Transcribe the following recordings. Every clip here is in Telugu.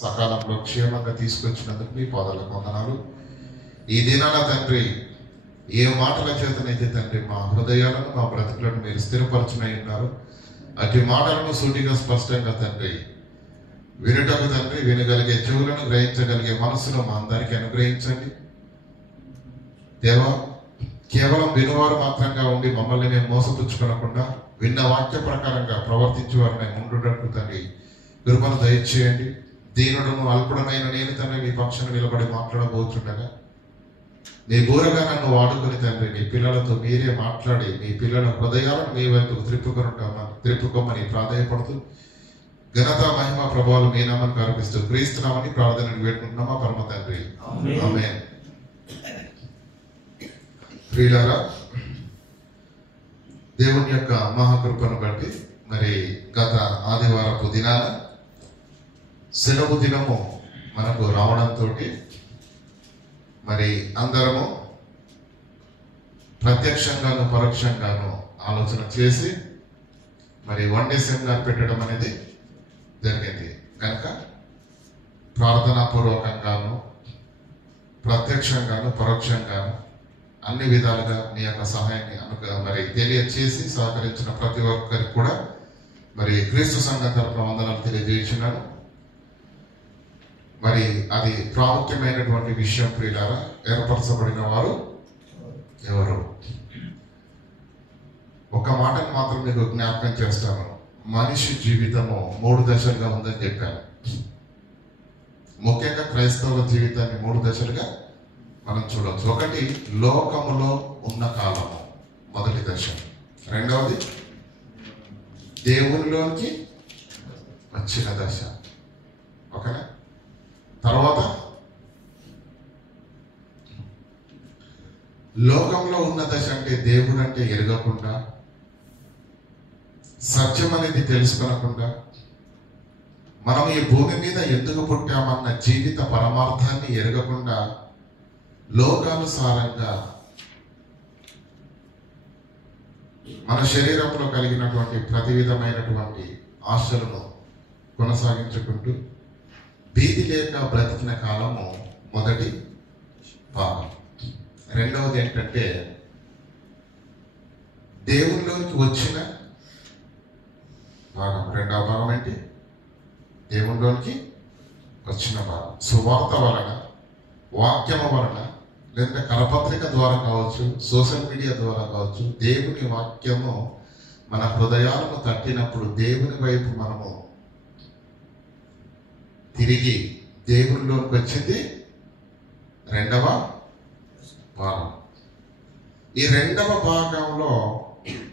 సకాలంలో క్షేమంగా తీసుకొచ్చినందుకు మీ పాదాలకు వందనాలు. ఈ దినాన తండ్రి ఏ మాటల చేతనైతే తండ్రి మా హృదయాలను మా బ్రతుకులను మీరు స్థిరపరచునై ఉన్నారు, అటు మాటలను సూటిగా స్పష్టంగా తండ్రి వినుటకు తండ్రి వినగలిగే చెవులను గ్రహించగలిగే మనసును మా అందరికీ అనుగ్రహించండి దేవా. కేవలం వినువారు మాత్రంగా ఉండి మమ్మల్ని మేము మోసపుచ్చుకోనకుండా విన్న వాక్య ప్రకారంగా ప్రవర్తించేవారు మేము ఉండుటకు తండ్రి కృపను దయచేయండి. దీనుడును అల్పుడనైన నేను తండ్రి మీ పక్షాన నిలబడి మాట్లాడబోతుండగా నీ బూరగా నన్ను వాడుకొని తండ్రి మీ పిల్లలతో మీరే మాట్లాడి మీ పిల్లల హృదయాలను మీ వైపు త్రిప్పుకోమని ప్రాధాయపడుతూ ఘనత మహిమ ప్రభావాలు మీ నామానికి అర్పిస్తూ క్రీస్తున్నామని ప్రార్థనను వేడుకుంటున్నామా పరమ తండ్రి, ఆమేన్. ప్రియులారా, దేవుని యొక్క మహాకృపను బట్టి మరి గత ఆదివారపు దినాన సెలవు దినము మనకు రావడంతో మరి అందరము ప్రత్యక్షంగాను పరోక్షంగాను ఆలోచన చేసి మరి వన్ డే సెమినార్ పెట్టడం అనేది జరిగింది. కనుక ప్రార్థనాపూర్వకంగాను ప్రత్యక్షంగాను పరోక్షంగాను అన్ని విధాలుగా మీ యొక్క సహాయాన్ని మరి తెలియచేసి సహకరించిన ప్రతి ఒక్కరికి కూడా మరి క్రీస్తు సంఘం తరపున వందనాలు తెలియజేస్తున్నాను. మరి అది ప్రాముఖ్యమైనటువంటి విషయం. ప్రియులారా, ఏర్పరచబడిన వారు ఎవరు? ఒక మాటను మాత్రం మీకు జ్ఞాపకం చేస్తాను. మనిషి జీవితము 3 దశలుగా ఉందని చెప్పాను. ముఖ్యంగా క్రైస్తవ జీవితాన్ని 3 దశలుగా మనం చూడవచ్చు. ఒకటి, లోకములో ఉన్న కాలము, మొదటి దశ. రెండవది, దేవునిలోనికి వచ్చిన దశ. ఓకేనా? తర్వాత లోకంలో ఉన్న దశ అంటే దేవుడు అంటే ఎరగకుండా, సత్యం అనేది తెలుసుకొనకుండా, మనం ఈ భూమి మీద ఎందుకు పుట్టామన్న జీవిత పరమార్థాన్ని ఎరగకుండా లోకానుసారంగా మన శరీరంలో కలిగినటువంటి ప్రతి విధమైనటువంటి ఆశలను కొనసాగించుకుంటూ భీతి లేక బ్రతికిన కాలము మొదటి భాగం. రెండవది ఏంటంటే దేవునిలోకి వచ్చిన భాగం. రెండవ భాగం ఏంటి? దేవునిలోనికి వచ్చిన భాగం. సువార్త వలన, వాక్యము వలన, లేదంటే కరపత్రిక ద్వారా కావచ్చు, సోషల్ మీడియా ద్వారా కావచ్చు, దేవుని వాక్యము మన హృదయాలను తట్టినప్పుడు దేవుని వైపు మనము తిరిగి దేవునిలోకి వచ్చింది రెండవ భాగం. ఈ రెండవ భాగంలో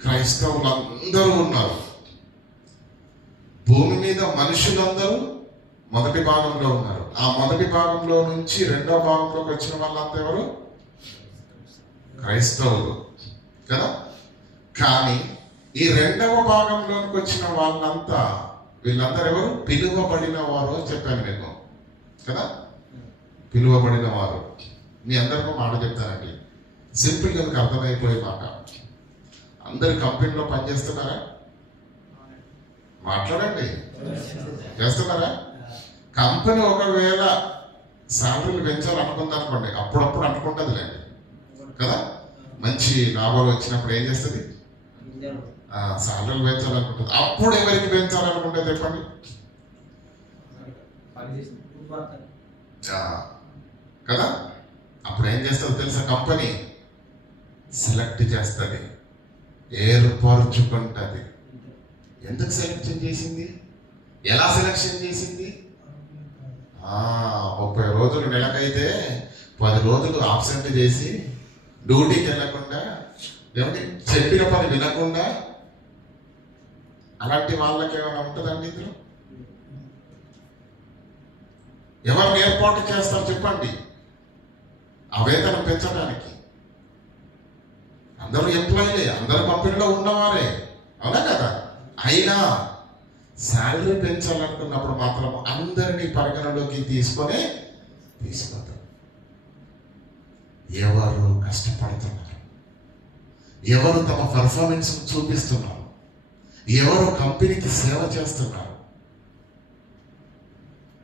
క్రైస్తవులందరూ ఉన్నారు. భూమి మీద మనుషులందరూ మొదటి భాగంలో ఉన్నారు. ఆ మొదటి భాగంలో నుంచి రెండవ భాగంలోకి వచ్చిన వాళ్ళంతా ఎవరు? క్రైస్తవులు కదా. కానీ ఈ రెండవ భాగంలోకి వచ్చిన వాళ్ళంతా, వీళ్ళందరూ ఎవరు? పిలువబడిన వారు అని చెప్పాను మీకు కదా. పిలువబడిన వారు. మీ అందరికీ మాట చెప్తానండి, సింపుల్గా మీకు అర్థమైపోయే మాట. అందరు కంపెనీలో పనిచేస్తున్నారా? మాట్లాడండి. చేస్తున్నారా? కంపెనీ ఒకవేళ శాలరీలు పెంచాలనుకుందనుకోండి, అప్పుడప్పుడు అనుకుంటుందిలేండి కదా. మంచి లాభాలు వచ్చినప్పుడు ఏం చేస్తుంది? శాలరీలు పెంచాలనుకుంటుంది. అప్పుడు ఎవరికి పెంచాలనుకుంటే చెప్పండి కదా. అప్పుడు ఏం చేస్తుంది తెలుసా? కంపెనీ సెలెక్ట్ చేస్తుంది, ఏర్పరచుకుంటుంది. ఎందుకు సెలెక్షన్ చేసింది? ఎలా సెలెక్షన్ చేసింది? 30 రోజులు నెలకైతే 10 రోజులు ఆబ్సెంట్ చేసి డ్యూటీకి వెళ్ళకుండా, ఏమంటే చెప్పిన పని వినకుండా, అలాంటి వాళ్ళకి ఏమైనా ఉంటుందండి ఇందులో? ఎవరిని ఏర్పాటు చేస్తారు చెప్పండి ఆ వేతనం పెంచడానికి? అందరూ ఎంప్లాయీలే, అందరూ కంపెనీలో ఉన్నవారే, అవునా కదా. అయినా శాలరీ పెంచాలనుకున్నప్పుడు మాత్రం అందరినీ పరిగణలోకి తీసుకుంటారు. ఎవరు కష్టపడుతున్నారు, ఎవరు తమ పర్ఫార్మెన్స్ చూపిస్తున్నారు, ఎవరు కంపెనీకి సేవ చేస్తున్నారు,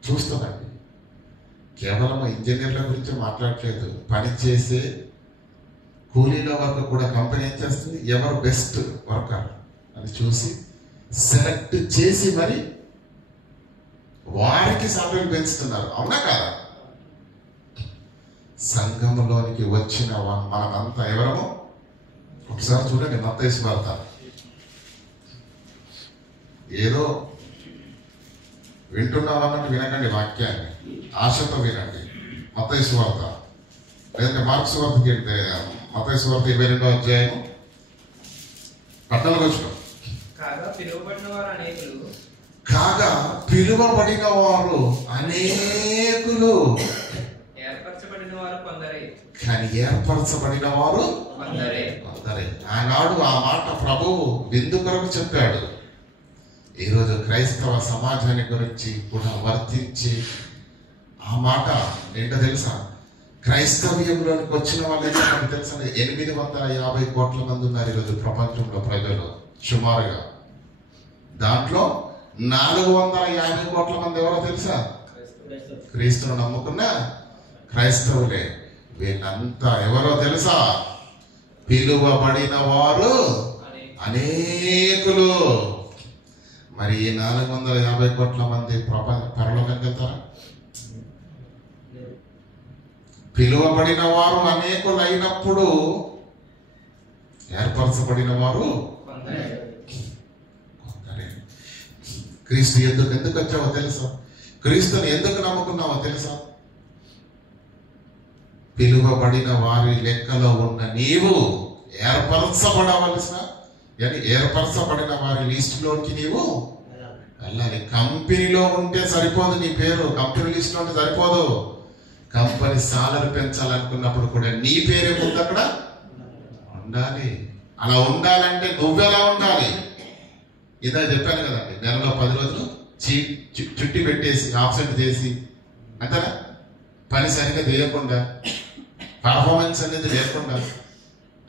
చూస్తుందండి. కేవలం ఇంజనీర్ల గురించి మాట్లాడట్లేదు, పని చేసే కూలీల వరకు కూడా కంపెనీ ఏం చేస్తుంది, ఎవరు బెస్ట్ వర్కర్ అని చూసి సెలెక్ట్ చేసి మరి వారికి సాలరీలు పెంచుతున్నారు. అవునా కాదా? సంఘంలోనికి వచ్చిన మనమంతా ఎవరము? ఒకసారి చూడండి మత్తయి సువార్త. ఏదో వింటున్నామన్నట్టు వినకండి, వాక్యాన్ని ఆశతో వినండి. మత్తయి సువార్త లేదంటే మార్కు సువార్తకి వెళ్తే మత్తయి సువార్త 22వ అధ్యాయం 14వ వచనం. కాగా పిలువబడిన వారు అనేకులు, కానీ ఏర్పరచబడిన వారు కొందరే. ఆనాడు ఆ మాట ప్రభువు విందు కొరకు చెప్పాడు. ఈరోజు క్రైస్తవ సమాజాన్ని గురించి కూడా వర్తించి ఆ మాట ఏంటో తెలుసా? క్రైస్తవ్యంలోనికి వచ్చిన వాళ్ళు ఏంటో మనకు తెలుసా? 850 కోట్ల మంది ఉన్నారు ఈరోజు ప్రపంచంలో ప్రజలు సుమారుగా. దాంట్లో 450 కోట్ల మంది ఎవరో తెలుసా? క్రీస్తును నమ్ముకున్న క్రైస్తవులే. వీళ్ళంతా ఎవరో తెలుసా? పిలువబడిన వారు అనేకులు. మరి ఈ 450 కోట్ల మంది పరలోకానికి వెళ్తారా? పిలువబడిన వారు అనేకులు అయినప్పుడు ఏర్పరచబడిన వారు కొందరే. క్రీస్తు ఎందుకు వచ్చావో తెలుసా? క్రీస్తుని ఎందుకు నమ్ముకున్నావో తెలుసా? పిలువబడిన వారి లెక్కలో ఉన్న నీవు ఏర్పరచబడవలసిన, ఏర్పరచబడిన వారి లిస్టులోకి నీవు వెళ్ళాలి. కంపెనీలో ఉంటే సరిపోదు, నీ పేరు కంపెనీ లిస్టులో ఉంటే సరిపోదు. కంపెనీ సాలరీ పెంచాలనుకున్నప్పుడు కూడా నీ పేరే ముందు అక్కడ ఉండాలి. అలా ఉండాలంటే నువ్వెలా ఉండాలి? ఇదా చెప్పాను కదండి, నెలలో 10 రోజులు చుట్టి పెట్టేసి ఆబ్సెంట్ చేసి అంతేనా, పని సరిగ్గా చేయకుండా, పర్ఫార్మెన్స్ అనేది లేకుండా,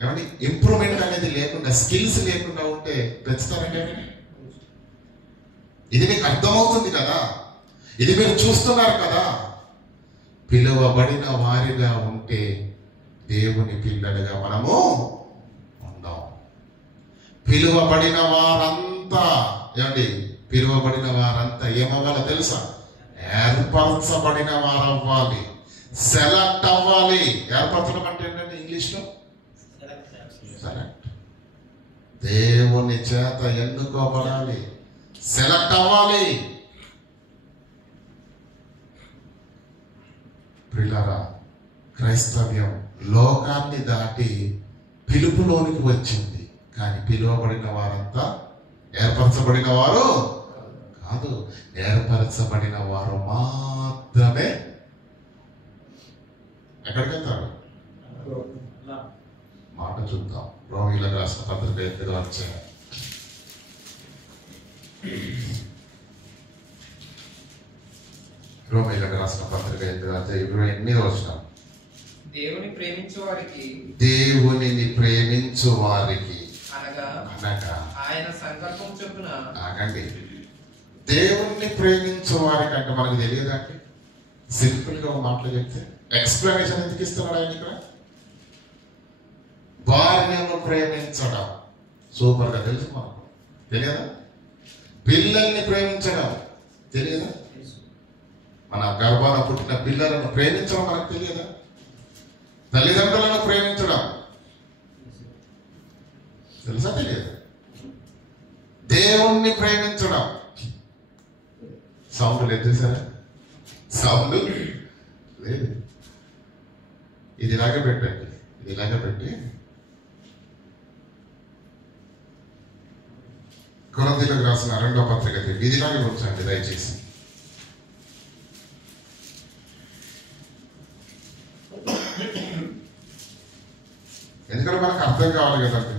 ఏమంటే ఇంప్రూవ్మెంట్ అనేది లేకుండా, స్కిల్స్ లేకుండా ఉంటే పెంచుతారండి? ఇది మీకు అర్థమవుతుంది కదా, ఇది మీరు చూస్తున్నారు కదా. పిలువబడిన వారిగా ఉంటే దేవుని పిల్లలుగా మనము ఉందాం. పిలువబడిన వారంతా ఏమండి, పిలువబడిన వారంతా ఏమవ్వాలో తెలుసా? ఏర్పరచబడిన వారు అవ్వాలి, సెలెక్ట్ అవ్వాలి. ఏర్పరచడం అంటే ఏంటంటే ఇంగ్లీష్లో సెలెక్ట్. దేవుని చేత ఎన్నుకోబడాలి, సెలెక్ట్ అవ్వాలి. ప్రియులారా, క్రైస్తవ్యం లోకాన్ని దాటి పిలుపులోనికి వచ్చింది. కానీ పిలువబడిన వారంతా ఏర్పరచబడిన వారు కాదు, ఏర్పరచబడిన వారు మాత్రమే ఎక్కడికి వెళ్తారు? మాట చూద్దాం. రోమిలకు రాసిన పత్రిక 8వ అధ్యాయం. రోమిలకు రాసిన పత్రిక 8వ అధ్యాయం 28వ వచనం. దేవునిని ప్రేమించు వారికి అనగా ఆయన సంకల్పం చొప్పున. ఆగండి, దేవుణ్ణి ప్రేమించు వారికి అంటే మనకు తెలియదండి. సింపుల్ గా మాటలు చెప్తే ఎక్స్ప్లెనేషన్ ఎందుకు ఇస్తున్నాడు ఆయన ఇక్కడ? భార్యను ప్రేమించడం సూపర్ గా తెలుసు మనకు, తెలియదా? పిల్లల్ని ప్రేమించడం తెలియదా? మన గర్భాన పుట్టిన పిల్లలను ప్రేమించడం మనకు తెలియదా? తల్లిదండ్రులను ప్రేమించడం తెలుసా? తెలియదు. దేవుణ్ణి ప్రేమించడం సౌండ్ లేదు, చూసారా? సౌండ్ లేదు. ఇది ఇలాగే పెట్టండి, ఇది ఇలాగే పెట్టి కొరింథీయులకు రాసిన 2వ పత్రిక ఇది ఇలాగే ఉంచండి దయచేసి. ఎందుకంటే మనకు అర్థం కావాలి కదండి.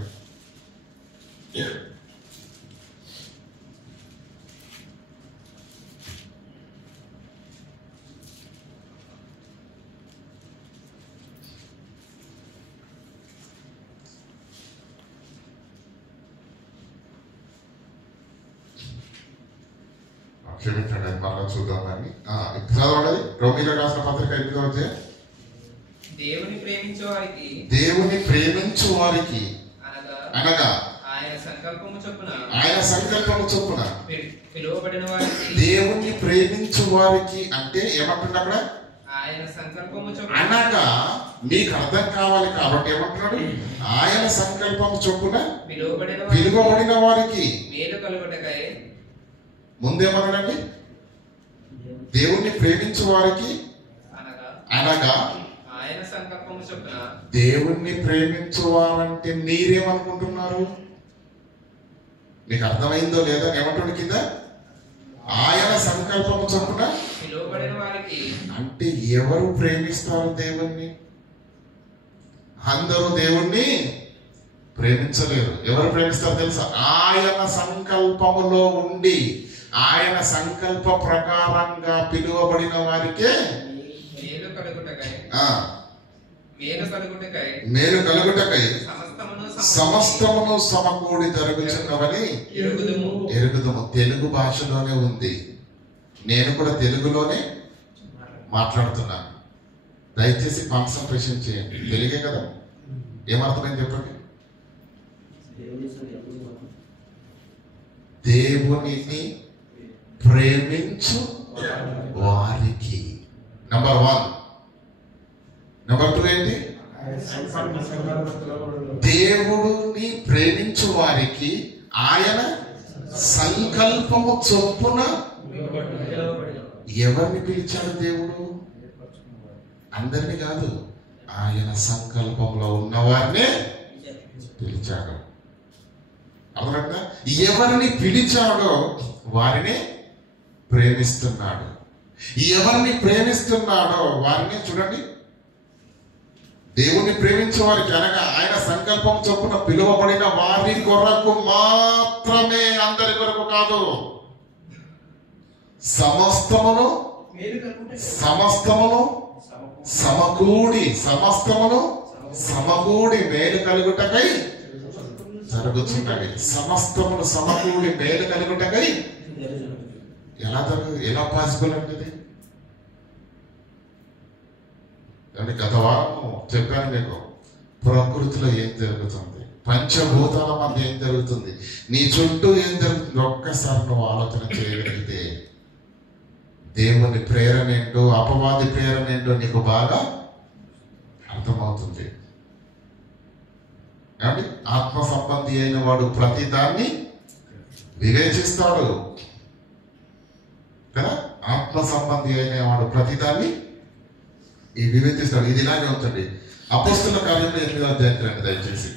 ఓకే, క్షమించండి, అది మరలా చూద్దాం దాన్ని. చదవండి. రోమీయులకు రాసిన పత్రిక 8వ అధ్యాయం. దేవుని ప్రేమించు వారికి అనగా ఆయన సంకల్పము చొప్పున పిలువబడిన వారికి. దేవుని ప్రేమించు వారికి అంటే ఏమంటున్నా అక్కడ? ఆయన సంకల్పము చొప్పున. అనగా మీకు అర్థం కావాలి కాబట్టి ఏమంటున్నాడు? ఆయన సంకల్పము చొప్పున పిలువబడిన వారికి మేలు కలుగుటకై. ముందేమన్నాడండి? దేవుణ్ణి ప్రేమించు వారికి అనగా ఆయన సంకల్పము చొప్పున. దేవుణ్ణి ప్రేమించువాలంటే మీరేమనుకుంటున్నారు? మీకు అర్థమైందో లేదా? ఏమంటాడు కింద? ఆయన సంకల్పము చొప్పున పిలువబడిన వారికి. అంటే ఎవరు ప్రేమిస్తారు దేవుణ్ణి? అందరూ దేవుణ్ణి ప్రేమించలేరు. ఎవరు ప్రేమిస్తారు తెలుసా? ఆయన సంకల్పములో ఉండి ఆయన సంకల్ప ప్రకారంగా పిలువబడిన వారికే మేలు కలుగుటకై సమస్తమును సమకూడి జరుగుచున్నవని ఎరుగుదుము. తెలుగు భాషలోనే ఉంది. నేను కూడా తెలుగులోనే మాట్లాడుతున్నాను. దయచేసి కాన్సన్ట్రేషన్ చేయండి. తెలుగే కదా, ఏమర్థమైంది చెప్పండి? దేవునిని ప్రేమించు వారికి నంబర్ 1. నంబర్ 2 ఏంటి? దేవుడిని ప్రేమించు వారికి ఆయన సంకల్పము చొప్పున. ఎవరిని పిలిచాడు దేవుడు? అందరిని కాదు, ఆయన సంకల్పంలో ఉన్నవారినే పిలిచాడు. అర్థమైందా? ఎవరిని పిలిచాడో వారిని ప్రేమిస్తున్నాడు. ఎవరిని ప్రేమిస్తున్నాడో వారిని చూడండి. దేవుణ్ణి ప్రేమించే వారికి అనగా ఆయన సంకల్పం చొప్పున పిలువబడిన వారి కొరకు మాత్రమే, అందరి కొరకు కాదు. సమస్తమును సమకూడి మేలు కలుగుటకై జరుగుతున్నవి. సమస్తమును సమకూడి మేలు కలుగుటకై ఎలా పాసిబుల్ అంటే? గత వారం చెప్పాను మీకు, ప్రకృతిలో ఏం జరుగుతుంది, పంచభూతాల మధ్య ఏం జరుగుతుంది, నీ చుట్టూ ఏం జరుగుతుంది, ఒక్కసారి నువ్వు ఆలోచన చేయగలిగితే దేవుని ప్రేరణ ఏంటో అపవాది ప్రేరణ ఏంటో నీకు బాగా అర్థమవుతుంది. కాబట్టి ఆత్మ సంబంధి అయిన వాడు ప్రతి దాన్ని వివేచిస్తాడు కదా. ఆత్మ సంబంధి అయిన వాడు ప్రతిదాన్ని వివేచిస్తాడు. ఇది ఇలాగే ఉంటుంది. అపోస్తలుల కార్యంలో 8వ అధ్యాయం దయచేసి.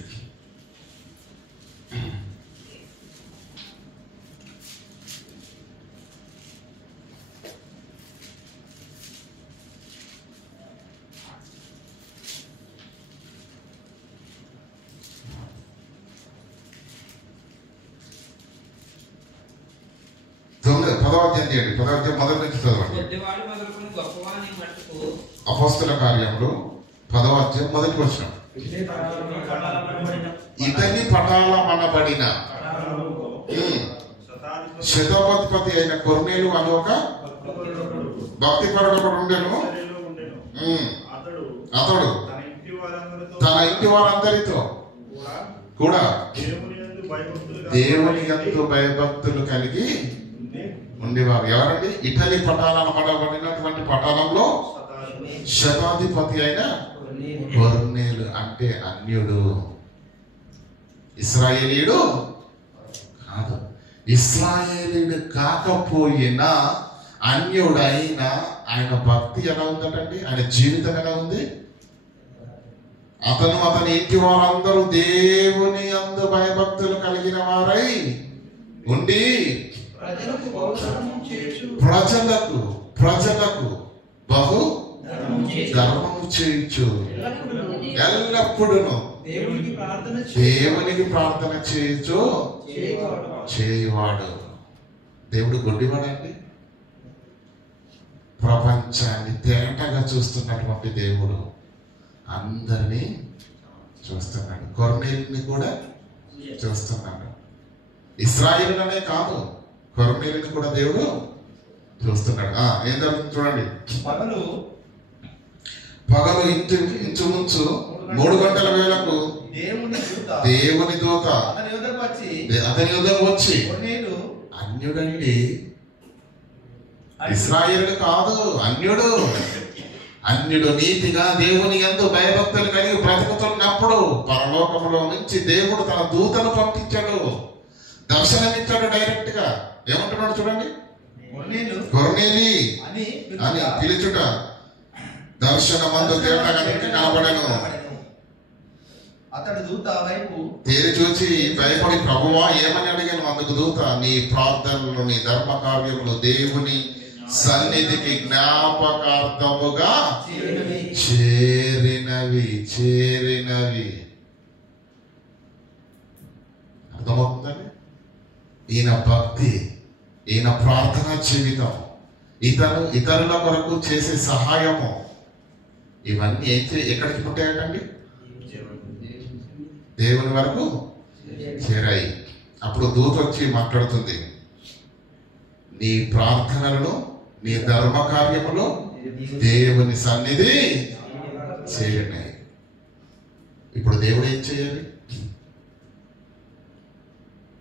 మొదటి నుంచి చదవండి. అపోస్తలుల కార్యంలో 10వ అధ్యాయం మొదటి వచనం. ఇతని పటాలమనబడిన శతాధిపతి అయిన కొర్నేలు అని ఒక భక్తిపరుడు ఒకడు ఉండెను. అతడు తన ఇంటి వారందరితో కూడా దేవుని యందు భయభక్తులు కలిగి ఉండేవారు. ఎవరండి? ఇటలీ పటాలనబడినటువంటి పట్టణంలో శతాధిపతి అయిన కొర్నేలు అంటే అన్యుడు, ఇశ్రాయేలీయుడు కాదు. ఇశ్రాయేలీయుడు కాకపోయినా అన్యుడైన ఆయన భక్తి ఎలా ఉందటండి? ఆయన జీవితం ఎలా ఉంది? అతని ఇంటి వారందరూ దేవుని యందు భయభక్తులు కలిగిన వారై ఉండి ప్రజలకు బహు ధర్మము చేయించు, ఎల్లప్పుడూ దేవునికి ప్రార్థన చేయించు చేయవాడు. దేవుడు గొడ్డివాడండి? ప్రపంచాన్ని తేటగా చూస్తున్నటువంటి దేవుడు అందరినీ చూస్తున్నాడు. కొర్నేలుని కూడా చూస్తున్నాడు. ఇశ్రాయేలునే కాదు, కొర్నేలుని కూడా దేవుడు చూస్తున్నాడు. ఏం జరుగుతుంది చూడండి. పగలు ఇంచుమించు 3 గంటల వేళకు దేవుని దూత అతని యుద్ధకు వచ్చి, అన్యుడండి, ఇశ్రాయేలు కాదు, అన్యుడు నీతిగా దేవుని యందు భయభక్తులు కలిగి బ్రతుకుతున్నప్పుడు పరలోకములో నుంచి దేవుడు తన దూతను పంపించాడు, దర్శనమిచ్చాడు. డైరెక్ట్ గా ఏమంటున్నాడు చూడండి. కొర్నేలి అని పిలుచుట దర్శనమందు తేటగా కనబడను. అతడు దూత వైపు తేరి చూచి భయపడి, ప్రభువా ఏమని అడిగాను? అందుకు దూత, నీ ప్రార్థనలు, నీ ధర్మ కార్యములు దేవుని సన్నిధికి జ్ఞాపకార్థముగా చేరినవి. అర్థమవుతుందండి? ఈయన భక్తి, ఈయన ప్రార్థన జీవితం, ఇతరుల కొరకు చేసే సహాయము, ఇవన్నీ ఎక్కడికి పుట్టాయటండి? దేవుని వరకు చేరాయి. అప్పుడు దూత వచ్చి మాట్లాడుతుంది, నీ ప్రార్థనలను, నీ ధర్మ కార్యములు దేవుని సన్నిధి చేరినాయి. ఇప్పుడు దేవుడు ఏం చేయాలి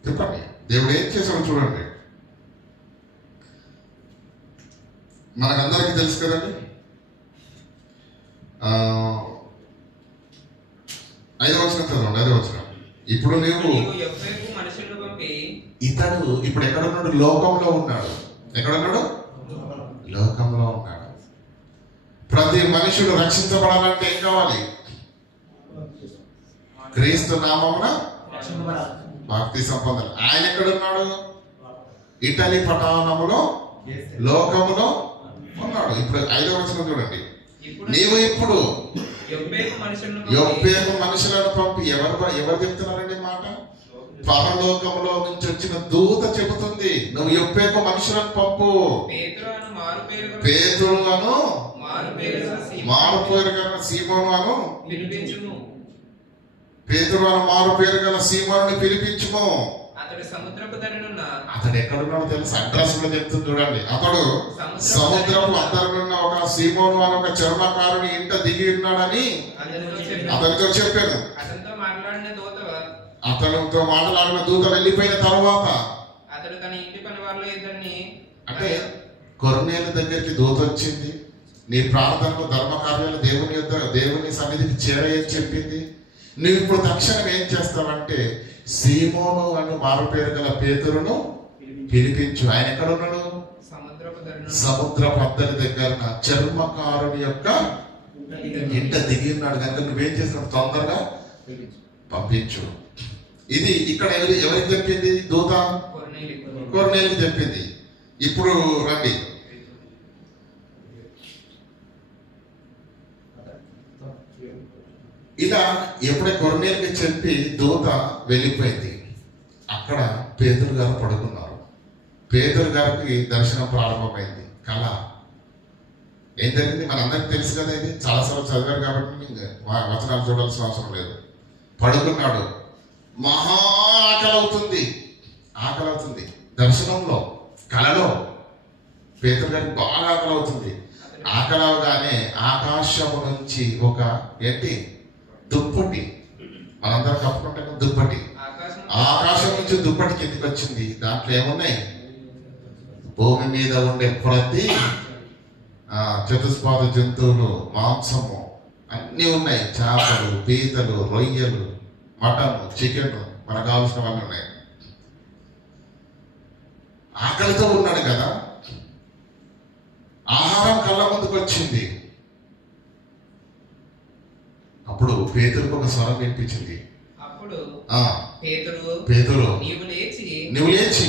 చెప్పండి? దేవుడు ఏం చేశాడు చూడండి. మనకందరికీ తెలుసు కదండి. 5వ వచనం చదవండి. 5వ వచనం. ఇప్పుడు నీవు ఇతడు ఇప్పుడు ఎక్కడున్నాడు? లోకంలో ఉన్నాడు. ఎక్కడున్నాడు? లోకంలో ఉన్నాడు. ప్రతి మనుషుడు రక్షించబడాలంటే ఏం కావాలి? క్రీస్తు నామమున భక్తి సంపదలు. ఆయన ఎక్కడున్నాడు? ఇటలీ పట్టణములో, లోకములో ఉన్నాడు. ఇప్పుడు 5వ వచనం చూడండి. నీవు ఇప్పుడు యొప్పేకు మనుషులను పంపి, ఎవరు చెప్తున్నారండి మాట? పరలోకంలో నుంచి వచ్చిన దూత చెబుతుంది, నువ్వు యొప్పేకు మనుషులను పంపు. పేతురు అను మారు పేరు గల సీమోను అను పేతురు అను మారు పేరు గల సీమోనుని పిలిపించుము. అతడు ఎక్కడున్నాడో తెలుసు? అడ్రస్ కూడా చెప్తుంది చూడండి. అతడు సముద్రపు అద్దరున్న ఒక సీమోను అని ఒక చర్మకారుని ఇంట దిగి ఉన్నాడని అతనితో చెప్పాను. అతనితో మాట్లాడిన దూత వెళ్ళిపోయిన తర్వాత అంటే కొర్నేలు దగ్గరికి దూత వచ్చింది. నీ ప్రార్థనలు, ధర్మ కార్యాలు దేవుని సన్నిధికి చేరని చెప్పింది. నువ్వు ఇప్పుడు తక్షణం ఏం చేస్తావంటే, సీమోను అని మారు పేరు గల పేతురును పిలిపించు. ఆయన ఎక్కడ ఉన్నాడు? సముద్ర పద్దరి దగ్గర చర్మకారుని యొక్క ఇంట దిగి ఉన్నాడు కనుక నువ్వేం చేస్తున్నావు? తొందరగా పంపించు. ఇది ఇక్కడ ఎవరికి చెప్పింది? దూత కొర్నేలికి చెప్పింది. ఇప్పుడు రండి. ఇలా ఎప్పుడే కొర్నేలికి చెప్పి దూత వెళ్ళిపోయింది. అక్కడ పేతురు గారు పడుకున్నారు. పేతురు గారికి దర్శనం ప్రారంభమైంది. కళ ఏం జరిగింది మనందరికి తెలుసు కదా. ఇది చాలాసార్లు చదివారు కాబట్టి వచనాలు చూడాల్సిన అవసరం లేదు. పడుకున్నాడు. మహా ఆకలి అవుతుంది. దర్శనంలో, కళలో పేతురు గారికి బాగా ఆకలి అవుతుంది. ఆకలి అవగానే ఆకాశము నుంచి ఒక దుప్పటి, మనందరం కప్పుకుంటాం దుప్పటి, ఆకాశం నుంచి దుప్పటి కిందికి వచ్చింది. దాంట్లో ఏమున్నాయి? భూమి మీద ఉండే ప్రతి చతుష్పాద జంతువులు, మాంసము అన్నీ ఉన్నాయి. చేపలు, పీతలు, రొయ్యలు, మటన్, చికెన్, మనకు కావాల్సినవన్నీ ఉన్నాయి. ఆకలితో ఉన్నాడు కదా. ఆహారం కళ్ళ ముందుకు వచ్చింది. అప్పుడు పేతురుకు ఒక స్వరం వినిపించింది. పేతురు నువ్వు లేచి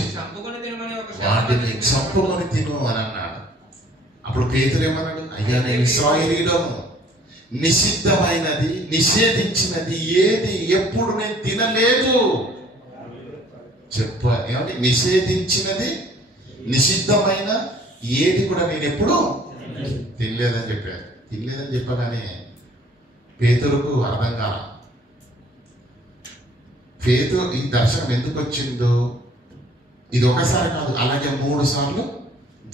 వాటిని చంపుకొని తిను అని అన్నాడు. అప్పుడు పేతురు ఏమన్నాడు? అయ్యా, నేను ఇశ్రాయేలీయుడను, నిషిద్ధమైనది, నిషేధించినది ఏది ఎప్పుడు నేను తినలేదు. ఏమంటే నిషేధించినది, నిషిద్ధమైన ఏది కూడా నేను ఎప్పుడు తినలేదని చెప్పాను. తినలేదని చెప్పగానే పేతురుకు అర్థం కాల. పేతురు ఈ దర్శనం ఎందుకు వచ్చిందో, ఇది ఒకసారి కాదు, అలాగే 3 సార్లు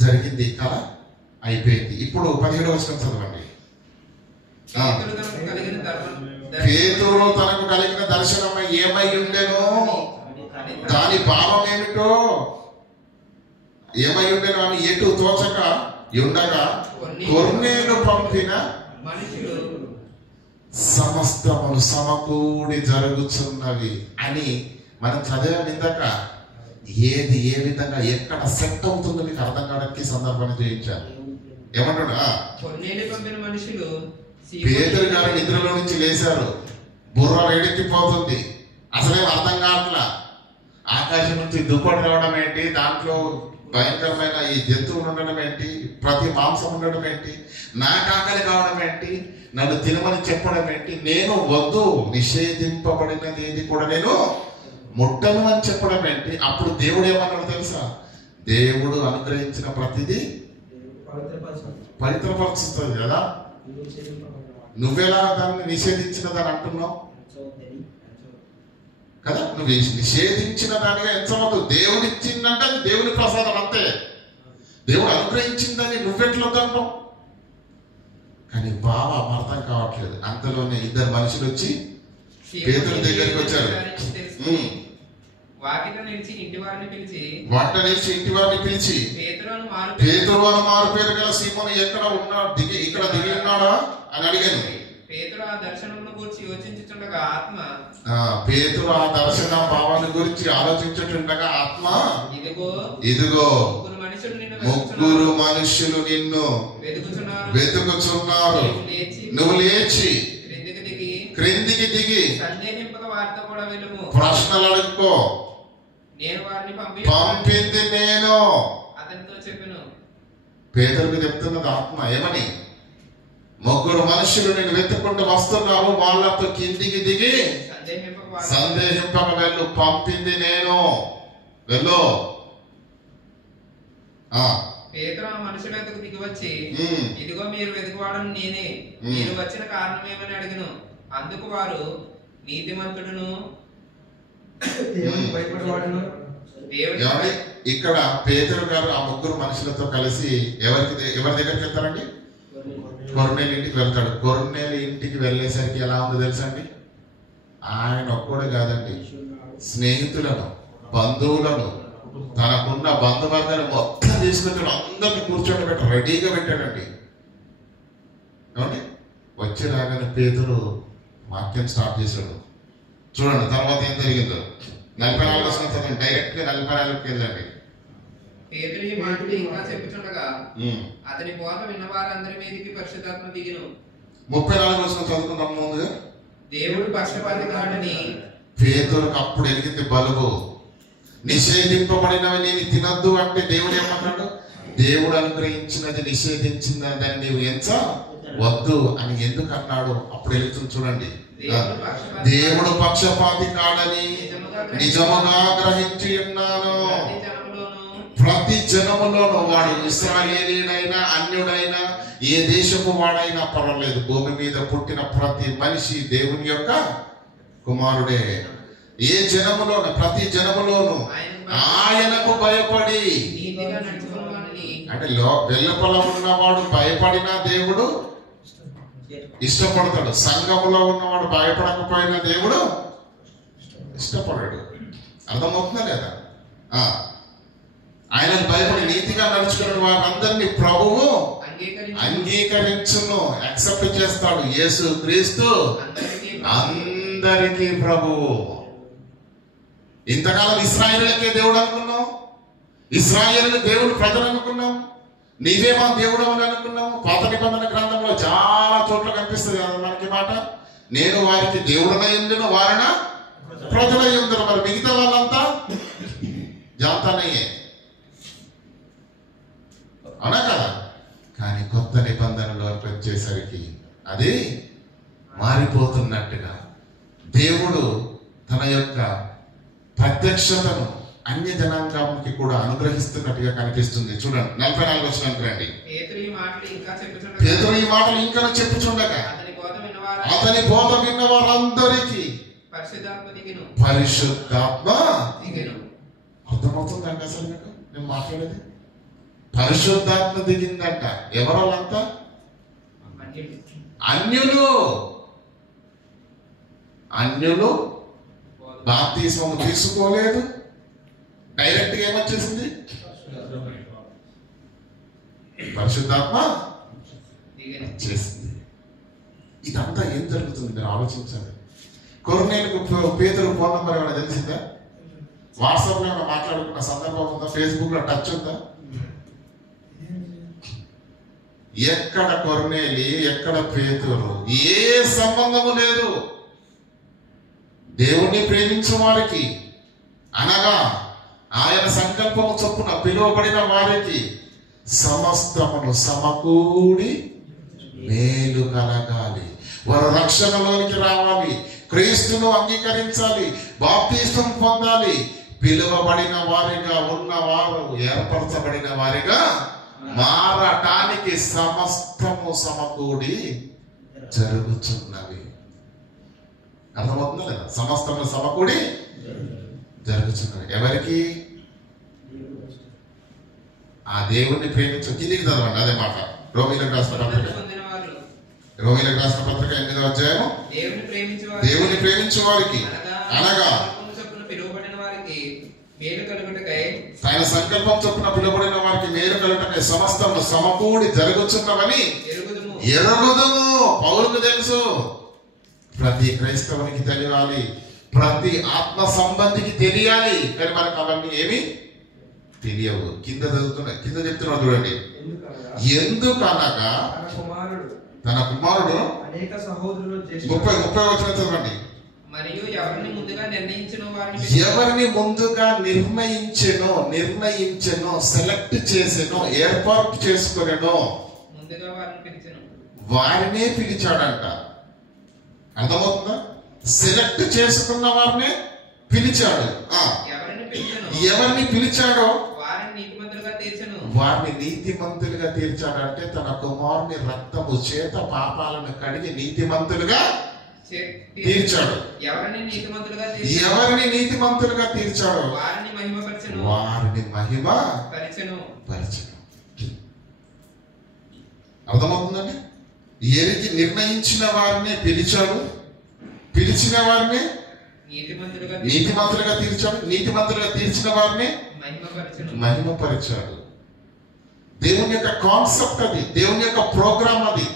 జరిగింది కళ అయిపోయింది. ఇప్పుడు 17వ వచనం చదవండి. పేతురు తనకు కలిగిన దర్శనం ఏమై ఉండెనో దాని భావం ఏమిటో ఏమై ఉండెనో అని ఎటు తోచక ఉండగా కొర్నేలు పంపిన సమస్తములు సమకూడి జరుగుతున్నవి అని మనం చదివాం ఇందాక. ఏది ఏ విధంగా ఎక్కడ సెట్ అవుతుందో మీకు అర్థం కావడానికి సందర్భాన్ని చేయించాను. ఏమంటాడు? పేతురు గారు నిద్రలో నుంచి లేచారు, బుర్ర వేడెక్కిపోతుంది, అసలేం అర్థం కావట్లా. ఆకాశం నుంచి దుప్పటి రావడం ఏంటి, దాంట్లో భయంకరమైన ఈ జంతువులు ఉండడం ఏంటి, ప్రతి మాంసం ఉండడం ఏంటి, నాకు ఆకలి కావడం ఏంటి, నన్ను తినమని చెప్పడం ఏంటి, నేను వద్దు నిషేధింపబడినది ఏది కూడా నేను ముట్టను అని చెప్పడం ఏంటి. అప్పుడు దేవుడు ఏమన్నాడు తెలుసా? దేవుడు అనుగ్రహించిన ప్రతిదీ పవిత్రపరుస్తుంది కదా. నువ్వెలా దాన్ని నిషేధించిన దాన్ని అంటున్నావు కదా? నువ్వు నిషేధించిన దానిగా ఎంచవద్దు. దేవుడు ఇచ్చిందంటే అది దేవుని ప్రసాదం అంతే. దేవుడు అనుగ్రహించిందని నువ్వెట్లా అంటావు? కానీ బాగా అర్థం కావట్లేదు. అంతలోనే ఇద్దరు మనుషులు వచ్చి పేతురు దగ్గరికి వచ్చారు. వాకిట నిలిచి ఇంటి వారిని పిలిచి పేతురు అని మారు పేరు గల సీమోను ఎక్కడ ఉన్నాడు, ఇక్కడ దిగి ఉన్నాడా అని అడిగాను. పేతురు ఆ దర్శనం గురించి యోచించుచుండగా ఆత్మ పేతురు ఆ దర్శన భావాన్ని గురించి ఆలోచించుచుండగా ఆత్మ ఇదిగో ముగ్గురు మనుషులు నిన్ను వెతుకుచున్నారు, నువ్వు లేచి క్రిందికి దిగి ప్రశ్నలు అడుక్కో, పంపింది నేను అతనితో చెప్పాను. పేతురుకు చెప్తున్నది ఆత్మ ఏమని? ముగ్గురు మనుషులు నేను వెతుక్కుంటూ వస్తున్నారు, వాళ్ళతో కిందికి దిగి సందేహింపక వెళ్ళు, పంపింది నేను, వెళ్ళు. పేతురు ఆ మనుషుల వద్దకు దిగి వచ్చి, ఇదిగో మీరు వెతుకువాడని నేనే, మీరు వచ్చిన కారణం ఏమని అడిగిను. అందుకు వారు, నీతిమంతుడును ఇక్కడ పేతురు గారు ఆ ముగ్గురు మనుషులతో కలిసి ఎవరి దగ్గరికి వెళ్తారండి? కొర్నేలు ఇంటికి వెళ్తాడు. కొర్నేలు ఇంటికి వెళ్ళేసరికి ఎలా ఉందో తెలుసా అండి? ఆయన ఒక్కడే కాదండి, స్నేహితులను, బంధువులను, తనకున్న బంధువర్గాన్ని మొత్తం తీసుకొచ్చాడు. అందరిని కూర్చోబెట్టి రెడీగా పెట్టాడండి. ఏమండి? వచ్చి రాగానే పేతురు వాక్యం స్టార్ట్ చేశాడు. చూడండి తర్వాత ఏం జరిగిందో. 44 వచనం డైరెక్ట్ గా 44కి వెళ్ళండి. పేతురు ఈ మాటలు ఇంకా చెప్పుచుండగా అతని బోధ విన్న వారందరి మీదకి పరిశుద్ధాత్మ దిగిను. 34 వచనం చదువుకుందాం ముందుగా. దేవుడు పక్షపాతి కాడని పేతురుకు అప్పుడు ఎరిగింది బలుబు. నిషేధింపబడినవి నేను తినద్దు అంటే దేవుడు ఏమన్నాడు? దేవుడు అనుగ్రహించినది నిషేధించినదని నీవు ఎంచ వద్దు అని ఎందుకు అన్నాడు? అప్పుడు వెళుతుంది చూడండి. దేవుడు పక్షపాతి కాడని నిజముగా గ్రహించి ఉన్నాను. ప్రతి జనములోనూ వాడు ఇశ్రాయేలీయుడైనా అన్యుడైనా ఏ దేశపు వాడైనా పర్వాలేదు, భూమి మీద పుట్టిన ప్రతి మనిషి దేవుని యొక్క కుమారుడే. ఏ జనములోను, ప్రతి జనములోను ఆయనకు భయపడి, అంటే వెలుపల ఉన్నవాడు భయపడినా దేవుడు ఇష్టపడతాడు, సంఘములో ఉన్నవాడు భయపడకపోయినా దేవుడు ఇష్టపడాడు. అర్థమవుతుందా లేదా? ఆయనకు భయపడి నీతిగా నడుచుకున్న వారందరినీ ప్రభువు అంగీకరించును, యాక్సెప్ట్ చేస్తాడు. యేసు క్రీస్తు అందరికీ ప్రభువు. ఇంతకాలం ఇశ్రాయేలుకే దేవుడు అనుకున్నాం, ఇశ్రాయేలు దేవుడు ప్రజలు అనుకున్నాం, నీవేమా దేవుడు అని అనుకున్నాం. పాత నిబంధన గ్రంథంలో చాలా చోట్ల కనిపిస్తుంది కదా మనకి మాట, నేను వారికి దేవుడనై ఉండును, వారిన ప్రజలై ఉండును. మరి మిగతా వాళ్ళంతా జాతానయ్యే, అవునా కదా? కానీ కొత్త నిబంధనలోకి వచ్చేసరికి అది మారిపోతున్నట్టుగా దేవుడు తన యొక్క ప్రత్యక్షతను అన్య జనాంగానికి కూడా అనుగ్రహిస్తున్నట్టుగా కనిపిస్తుంది. చూడండి 44 వచనానికి రండి. పేతురు ఈ మాటలు ఇంకా చెప్పుచుండగా అతని బోధ విన్న వారందరికీ పరిశుద్ధాత్మ. అర్థమవుతుందండి అసలు మీకు నేను మాట్లాడేది? పరిశుద్ధాత్మ దిగిందంట. ఎవరు వాళ్ళంతా? అన్యులు. అన్యులు బాప్తిస్మం తీసుకోలేదు. డైరెక్ట్ గా ఏమొచ్చేసింది? పరిశుద్ధాత్మ చేసింది. ఇదంతా ఏం జరుగుతుంది మీరు ఆలోచించండి. కొర్నేలుకు పేతురు ఫోన్ నంబర్ ఏమైనా తెలిసిందా? వాట్సాప్ లో ఏమైనా మాట్లాడుకున్న సందర్భం ఉందా? ఫేస్బుక్ లో టచ్ ఉందా? ఎక్కడ కొర్నేలి, ఎక్కడ పేతురు, ఏ సంబంధము లేదు. దేవుణ్ణి ప్రేమించిన వారికి, అనగా ఆయన సంకల్పము చొప్పున పిలువబడిన వారికి సమస్తమును సమకూడి మేలు కలగాలి. వారు రక్షణలోనికి రావాలి, క్రీస్తును అంగీకరించాలి, బాప్తిస్మం పొందాలి, పిలువబడిన వారిగా ఉన్నవారు ఏర్పరచబడిన వారిగా మారటానికి సమస్తము సమకూడి జరుగుతున్నవి. అర్థమవుతుందా లేదా? సమస్తము సమకూడి జరుగుతున్నవి. ఎవరికి? ఆ దేవుణ్ణి ప్రేమించు. కిందికి చదవండి అదే మాట. రోమీలకు రాసిన పత్రిక 8వ అధ్యాయం. దేవుని ప్రేమించు వారికి, అనగా ఆయన సంకల్పం చొప్పున పిలువబడిన వారికి మేలు కలుగుటకై సమస్తము సమకూడి జరుగుతున్నవని ఎరుగుదుము. పౌలుకు తెలుసు. ప్రతి క్రైస్తవునికి తెలియాలి, ప్రతి ఆత్మ సంబంధికి తెలియాలి. కానీ మనకు అవన్నీ ఏమి తెలియవు. కింద చెప్తున్నా చూడండి. ఎందుకనగా తన కుమారుడు 30 వచనం చదవండి. మరియు ఎవరిని ముందుగా నిర్ణయించెనో సెలెక్ట్ చేసెనో ఏర్పాటు చేసుకొనెనో వారినే పిలిచాడంట. అర్థమవుతుందా? సెలెక్ట్ చేసుకున్న వారినే పిలిచాడు. ఎవరిని పిలిచాడో వారిని నీతిమంతులుగా తీర్చాడంటే తన కుమారుని రక్తము చేత పాపాలను కడిగి నీతిమంతులుగా తీర్చాడు. ఎవరిని నీతిమంతులుగా తీర్చాడు వారిని మహిమ పరిచెను. అర్థమవుతుందండి? ఎరిగి నిర్ణయించిన వారిని పిలిచాడు, పిలిచిన వారిని నీతిమంతులుగా తీర్చాడు, నీతిమంతులుగా తీర్చిన వారిని మహిమపరిచాడు. దేవుని యొక్క కాన్సెప్ట్ అది, దేవుని యొక్క ప్రోగ్రామ్ అది,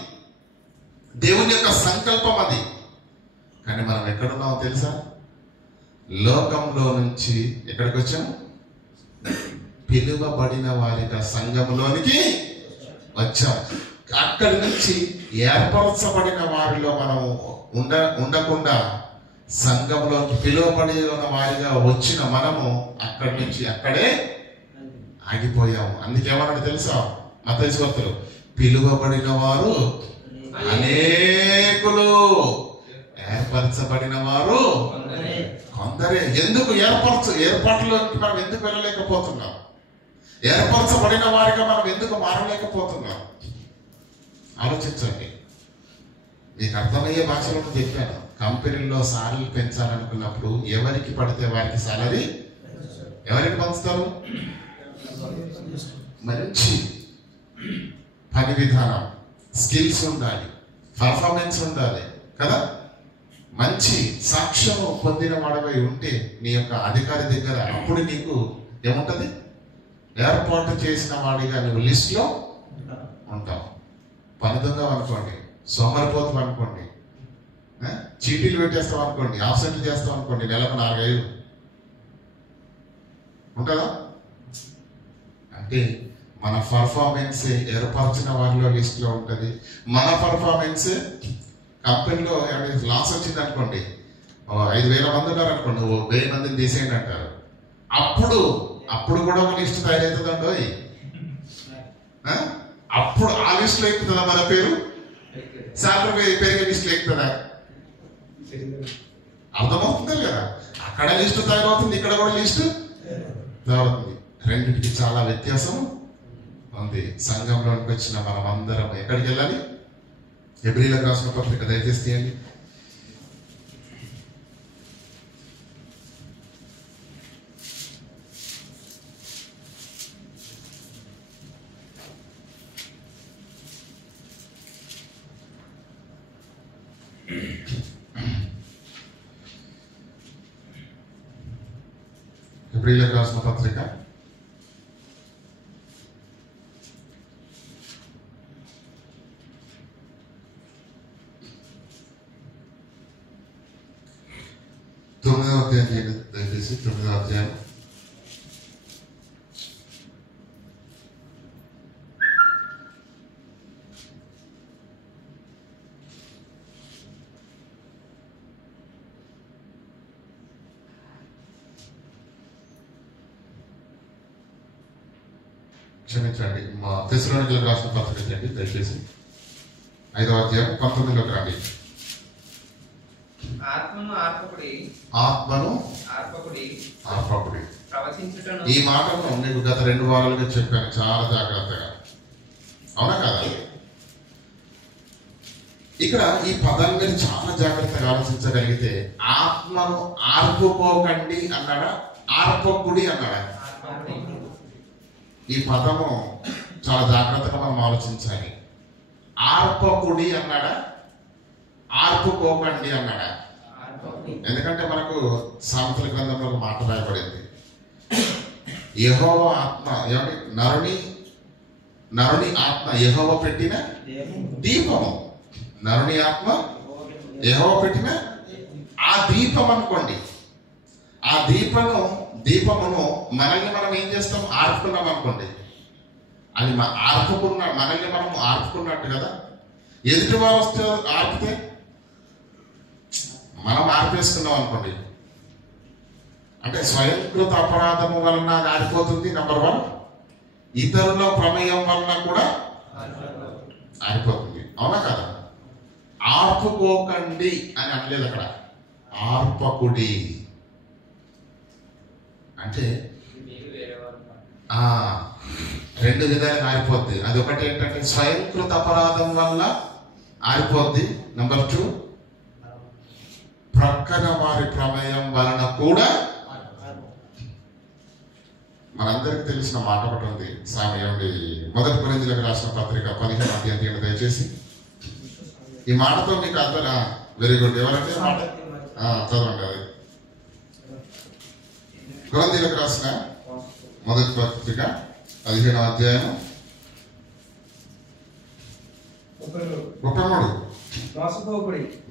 దేవుని యొక్క సంకల్పం అది. కానీ మనం ఎక్కడున్నామో తెలుసా? లోకంలో నుంచి ఎక్కడికి వచ్చాము? పిలువబడిన వారిగా సంఘంలోనికి వచ్చాం. అక్కడి నుంచి ఏర్పరచబడిన వారిలో మనము ఉండకుండా సంఘంలోకి పిలువబడిన వారిగా వచ్చిన మనము అక్కడి నుంచి అక్కడే ఆగిపోయాము. అందుకేమన్నాడు తెలుసా? మత్తయి సువార్తలో పిలువబడిన వారు అనేకులు, ఏర్పరచబడిన వారు కొందరే. ఎందుకు ఏర్పాటులోకి మనం ఎందుకు వెళ్ళలేకపోతున్నాం? ఏర్పరచబడిన వారిగా మనం ఎందుకు మారలేకపోతున్నాం? ఆలోచించండి. మీకు అర్థమయ్యే భాషలో చెప్పాను. కంపెనీలో సాలరీ పెంచాలనుకున్నప్పుడు ఎవరికి పడితే వారికి సాలరీ ఎవరికి పంచుతారు? మంచి పని విధానం, స్కిల్స్ ఉండాలి, పర్ఫార్మెన్స్ ఉండాలి కదా. మంచి సాక్ష్యము పొందిన వాడవై ఉంటే నీ యొక్క అధికారి దగ్గర అప్పుడు నీకు ఏముంటది? ఏర్పాటు చేసిన వాడిగా నువ్వు లిస్ట్ లో ఉంటావు. పనిదొంగ అనుకోండి, సోమరిపోతం అనుకోండి, చీటీలు పెట్టేస్తాం అనుకోండి, ఆబ్సెంట్లు చేస్తాం అనుకోండి, నెలకు 4-5 ఉంటుందా? అంటే మన పర్ఫార్మెన్స్ ఏర్పరిచిన వారిలో లిస్ట్ లో ఉంటుంది. మన పర్ఫార్మెన్స్ కంపెనీలో లాస్ వచ్చింది అనుకోండి, 5,000 మంది ఉన్నారు అనుకోండి, 1,000 మందిని తీసేయండి అంటారు. అప్పుడు కూడా ఒక లిస్ట్ తయారవుతుందండో. అప్పుడు ఆ లిస్ట్ లో ఎక్కుతుందా మన పేరు? శాలరీ పెరిగే లిస్ట్ లో ఎక్కుతుందా? అర్థమవుతుంది కదా. అక్కడ లిస్టు తయారవుతుంది, ఇక్కడ కూడా లిస్టు తయారవుతుంది. రెండింటికి చాలా వ్యత్యాసం ఉంది. సంఘంలోకి వచ్చిన మనం అందరం ఎక్కడికి వెళ్ళాలి? హెబ్రీయులకు రాసిన పత్రిక దయచేసి తీయండి. హెబ్రీయులకు రాసిన పత్రిక 9వ అధ్యాయం దయచేసి 9వ అధ్యాయం క్షమించండి, మా తెస్సలోనికీయులకు రాసిన పత్రిక చేయండి దయచేసి 5వ అధ్యాయం 19లోకి రండి. ఆత్మను ఆర్పకుడి. ఈ మాటను మీకు గత 2 వారాలుగా చెప్పాను చాలా జాగ్రత్తగా, అవునా కదా? ఇక్కడ ఈ పదాన్ని మీరు చాలా జాగ్రత్తగా ఆలోచించగలిగితే, ఆత్మను ఆర్పుకోకండి అన్నాడా, ఆర్పకుడి అన్నాడా? ఈ పదము చాలా జాగ్రత్తగా మనం ఆలోచించాలి. ఆర్పకుడి అన్నాడా, ఆర్పుకోకండి అన్నాడా? ఎందుకంటే మనకు సామెతల గ్రంథంలో ఒక మాట రాయబడింది, యెహోవా ఆత్మ ఏమంటే నరుని ఆత్మ యెహోవా పెట్టిన దీపము. నరుని ఆత్మ యెహోవా పెట్టిన ఆ దీపం అనుకోండి. ఆ దీపమును మనల్ని మనం ఏం చేస్తాం, ఆర్పుకున్నాం అనుకోండి. అది మనల్ని మనం ఆర్పుకున్నట్టు కదా. ఎదుటి వారు వస్తే ఆర్పితే మనం ఆర్పేసుకున్నాం అనుకోండి, అంటే స్వయంకృత అపరాధము వలన ఆరిపోతుంది. నెంబర్ 1, ఇతరుల ప్రమేయం వలన కూడా ఆరిపోతుంది, అవునా కదా? ఆర్పుకోకండి అని అనలేదు అక్కడ, ఆర్పకుడి అంటే 2 విధాలుగా ఆరిపోద్ది. అది ఒకటి ఏంటంటే స్వయంకృత అపరాధం వల్ల ఆరిపోద్ది. నెంబర్ 2, ప్రక్కన వారి ప్రమేయం వలన కూడా. మనందరికి తెలిసిన మాట ఒకటి ఉంది, సామెయండి 1 కొరింథీయులకు రాసిన పత్రిక 15వ అధ్యాయం దయచేసి. ఈ మాటతో మీకు అర్థం వెరీ గుడ్. ఎవరంటే చదవండి. అది కొరింథీయులకు రాసిన 1 పత్రిక 15వ అధ్యాయం 33.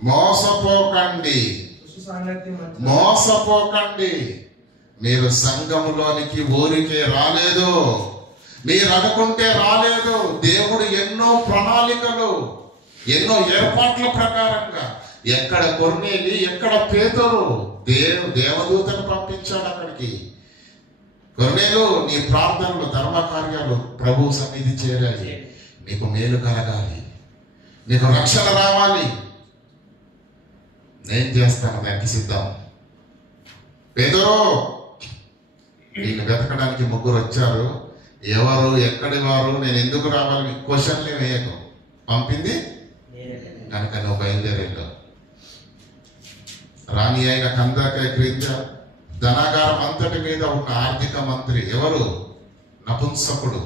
మోసపోకండి. మీరు సంఘములోనికి ఊరికే రాలేదు, మీరు అనుకుంటే రాలేదు. దేవుడు ఎన్నో ప్రణాళికలు, ఎన్నో ఏర్పాట్ల ప్రకారంగా ఎక్కడ కొర్నేలి, ఎక్కడ పేతురు, దేవదూతను పంపించాడు అక్కడికి. కొర్నేలు, నీ ప్రార్థనలు, ధర్మ కార్యాలు ప్రభు సన్నిధి చేరాలి, నీకు మేలు కలగాలి, నీకు రక్షణ రావాలి, నేను చేస్తాను, దానికి సిద్ధం. పేతురు, నిన్ను వెతకడానికి 3 వచ్చారు, ఎవరు, ఎక్కడి వారు, నేను ఎందుకు రావాలి క్వశ్చన్లు వేయకు, పంపింది కనుక నువ్వు బయలుదేరేళ్ళు. రాణి అయిన కందాకాయ క్రింద ధనాగారం అంతటి మీద ఉన్న ఆర్థిక మంత్రి ఎవరు? నపుంసకుడు.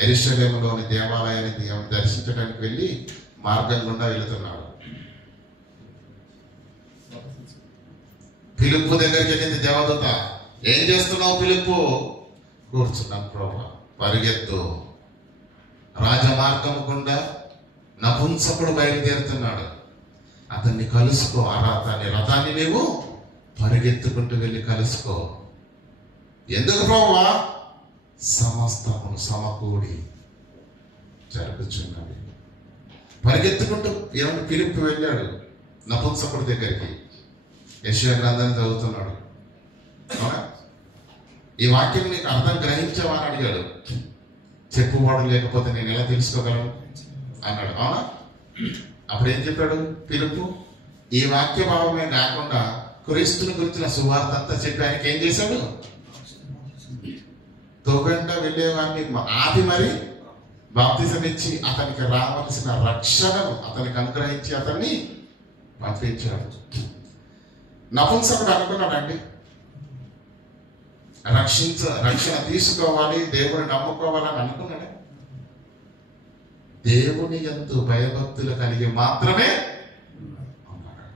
యెరూషలేములోని దేవాలయాన్ని దర్శించడానికి వెళ్ళి మార్గం గుండా వెళుతున్నాడు. ఫిలిప్పు దగ్గరికి వెళ్ళింది దేవదూత. ఏం చేస్తున్నావు ఫిలిప్పు? కూర్చున్నాను ప్రభు. పరిగెత్తు. రాజమార్గం గుండా నపుంసకుడు బయలుదేరుతున్నాడు, అతన్ని కలుసుకో. అతని రథాన్ని నీవు పరిగెత్తుకుంటూ వెళ్ళి కలుసుకో. ఎందుకు ప్రభువా? సమస్తమును సమకూడి జరుగుచున్నది. పరిగెత్తుకుంటూ ఏమన్నా ఫిలిప్పు వెళ్ళాడు నపుంసకుడి దగ్గరికి. యెషయా గ్రంథాన్ని చదువుతున్నాడు. అవునా? ఈ వాక్యం నీకు అర్థం గ్రహించావా అని అడిగాడు. చెప్పువాడు లేకపోతే నేను ఎలా తెలుసుకోగలను అన్నాడు. అవునా? అప్పుడు ఏం చెప్పాడు ఫిలిప్పు? ఈ వాక్య భావమే కాకుండా క్రీస్తుని గురించిన సువార్త అంతా చెప్పి ఆయనకి ఏం చేశాడు? తోగంట వెళ్ళేవాడిని ఆపి మరి బాప్తిజం ఇచ్చి అతనికి రావాల్సిన రక్షణను అతనికి అనుగ్రహించి అతన్ని పంపించాడు. నపుంసకుడు అనుకున్నాడండి, రక్షణ తీసుకోవాలి, దేవుని నమ్ముకోవాలని అనుకున్నాడు. దేవుని యందు భయభక్తులు కలిగి మాత్రమే ఉన్నాడు.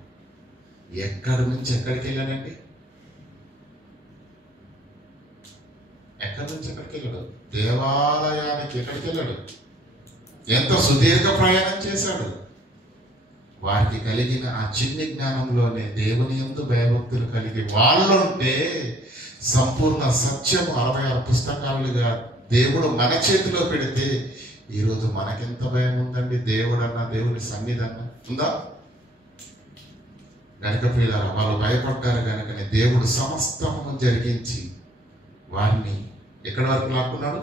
ఎక్కడి నుంచి ఎక్కడికి వెళ్ళానండి? ఎక్కడి నుంచి ఎక్కడికి వెళ్ళాడు? దేవాలయానికి ఎక్కడికి వెళ్ళాడు? ఎంత సుదీర్ఘ ప్రయాణం చేశాడు. వారికి కలిగిన ఆ చిన్ని జ్ఞానంలోనే దేవుని యందు భయభక్తులు కలిగి వాళ్ళుంటే సంపూర్ణ సత్యము 66 పుస్తకాలుగా దేవుడు మన చేతిలో పెడితే ఈరోజు మనకెంత భయం ఉందండి? దేవుడు అన్న, దేవుని సన్నిధి అన్న ఉందా? గనుక ప్రియులారా, వాళ్ళు భయపడ్డారు కనుకనే దేవుడు సమస్తము జరిగించి వారిని ఎక్కడి వరకు లాక్కున్నాడు?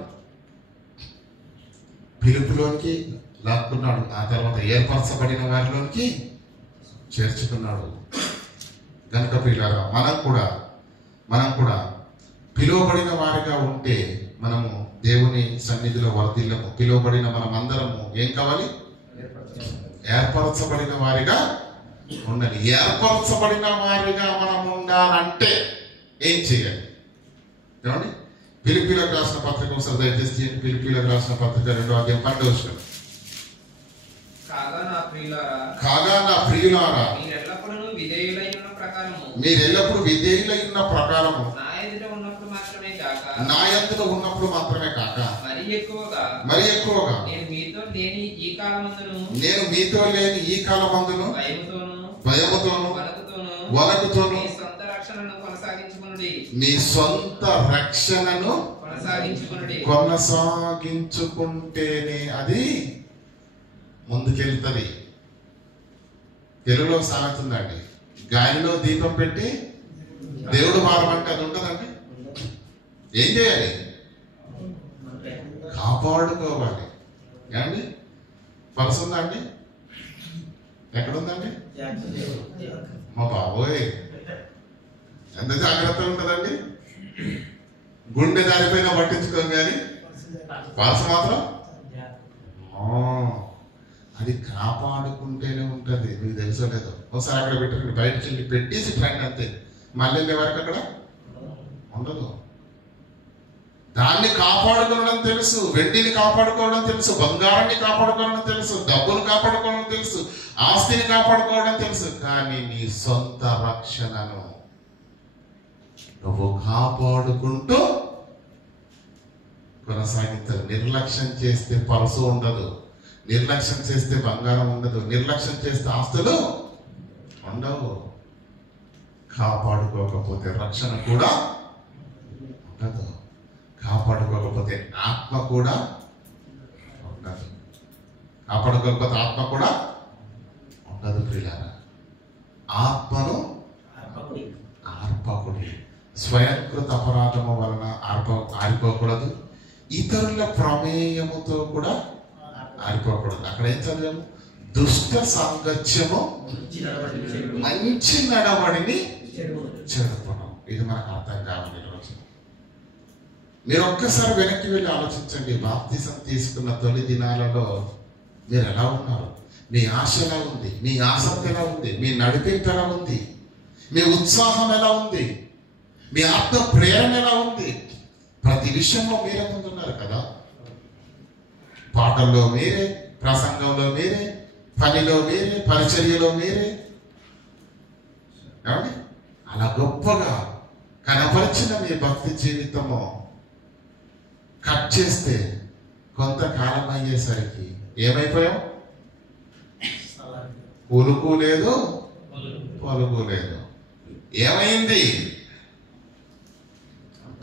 పిలుపులోనికి లాక్కున్నాడు. ఆ తర్వాత ఏర్పరచబడిన వారిలోనికి చేర్చుకున్నాడు. గనుక ప్రియులారా, మనం కూడా పిలువబడిన వారిగా ఉంటే మనము దేవుని సన్నిధిలో వర్ధిల్లము. పిలువబడిన మనం అందరము ఏం కావాలి? ఏర్పరచబడిన వారిగా ఉండాలి. ఏర్పరచబడిన వారిగా మనం ఉండాలంటే ఏం చేయాలి? ఏమండి? ఫిలిప్పీలకు రాసిన పత్రిక ఒకసారి దయచేసి ఫిలిప్పీలకు రాసిన పత్రిక 2వ అధ్యాయం 12వ వచనం. కాగా నా ప్రియులారా, మీరెల్లప్పుడూ విధేయులై ఉన్న ప్రకారము నా ఎదుట ఉన్నప్పుడు మాత్రమే కాక మరి ఎక్కువగా నేను మీతో లేని ఈ కాలమందును భయముతోను వణకుతోను నీ సొంత రక్షణను కొనసాగించుకుంటేనే అది ముందుకెళ్తుంది. తెలుగులో సాగుతుందండి, గాలిలో దీపం పెట్టి దేవుడు మారమంటే అది ఉంటుందండి. ఏం చేయాలి? కాపాడుకోవాలి. ఏమండి? పరుసుందా అండి? ఎక్కడుందండి? మా బాబోయ్, ఎంత జాగ్రత్త ఉంటుందండి. గుండె దారిపోయినా పట్టించుకోం కానీ పరస మాత్రం అది కాపాడుకుంటేనే ఉంటుంది. మీకు తెలుసో లేదో, ఒకసారి అక్కడ పెట్టుకుని బయటకు వెళ్ళి పెట్టేసి ఫ్రెండ్ అంతే, మళ్ళీ వెళ్ళే వరకు అక్కడ ఉండదు. దాన్ని కాపాడుకోవడం తెలుసు, వెండిని కాపాడుకోవడం తెలుసు, బంగారాన్ని కాపాడుకోవడం తెలుసు, డబ్బును కాపాడుకోవడం తెలుసు, ఆస్తిని కాపాడుకోవడం తెలుసు. కానీ నీ సొంత రక్షణను నువ్వు కాపాడుకుంటూ కొనసాగించాలి. నిర్లక్ష్యం చేస్తే పరసు ఉండదు, నిర్లక్ష్యం చేస్తే బంగారం ఉండదు, నిర్లక్ష్యం చేస్తే ఆస్తులు ఉండవు. కాపాడుకోకపోతే రక్షణ కూడా ఉండదు, కాపాడుకోకపోతే ఆత్మ కూడా ఉండదు, కాపాడుకోకపోతే ఆత్మ కూడా ఉండదు. ప్రియులారా, ఆత్మను ఆర్పకుడి. స్వయంకృత అపరాధము వలన ఆరిపోకూడదు, ఇతరుల ప్రమేయముతో కూడా ఆరిపోకూడదు. అక్కడ ఏం చదివాము? దుష్ట సాంగత్యము మంచి నడవడిని చెడుపడం. ఇది మనకు అర్థం కావాలి. ఈరోజు మీరు ఒక్కసారి వెనక్కి వెళ్ళి ఆలోచించండి. బాప్తిసం తీసుకున్న తొలి దినాలలో మీరు ఎలా ఉన్నారు? మీ ఆశ ఎలా ఉంది? మీ ఆసక్తి ఎలా ఉంది? మీ నడిపింపు ఎలా ఉంది? మీ ఉత్సాహం ఎలా ఉంది? మీ ఆత్మ ప్రేరణ ఎలా ఉంది? ప్రతి విషయంలో మీరే ముందున్నారు కదా. పాటల్లో మీరే, ప్రసంగంలో మీరే, పనిలో మీరే, పరిచర్యలో మీరే. ఏమండి? అలా గొప్పగా కనపరిచిన మీ భక్తి జీవితము కట్ చేస్తే కొంతకాలం అయ్యేసరికి ఏమైపోయాం? ఉలుకు లేదు, పలుకు లేదు. ఏమైంది?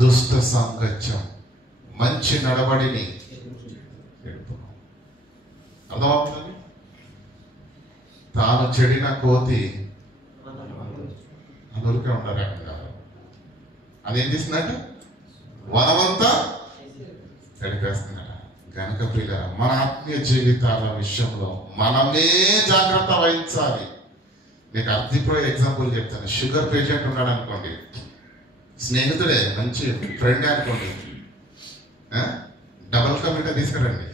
దుష్ట సాంగత్యం మంచి నడవడిని అర్థమవుతుంది. తాను చెడిన కోతి అందుకే ఉండరు. అదేం చేసిందట? వనమంతా చెడిపేస్తుందట. కనుక ప్రియులారా, మన ఆత్మీయ జీవితాల విషయంలో మనమే జాగ్రత్త వహించాలి. మీకు అర్థిపోయే ఎగ్జాంపుల్ చెప్తాను. షుగర్ పేషెంట్ ఉన్నాడు అనుకోండి, స్నేహితుడే, మంచి ఫ్రెండే అనుకోండి, డబల్ కా మీఠా తీసుకురండి,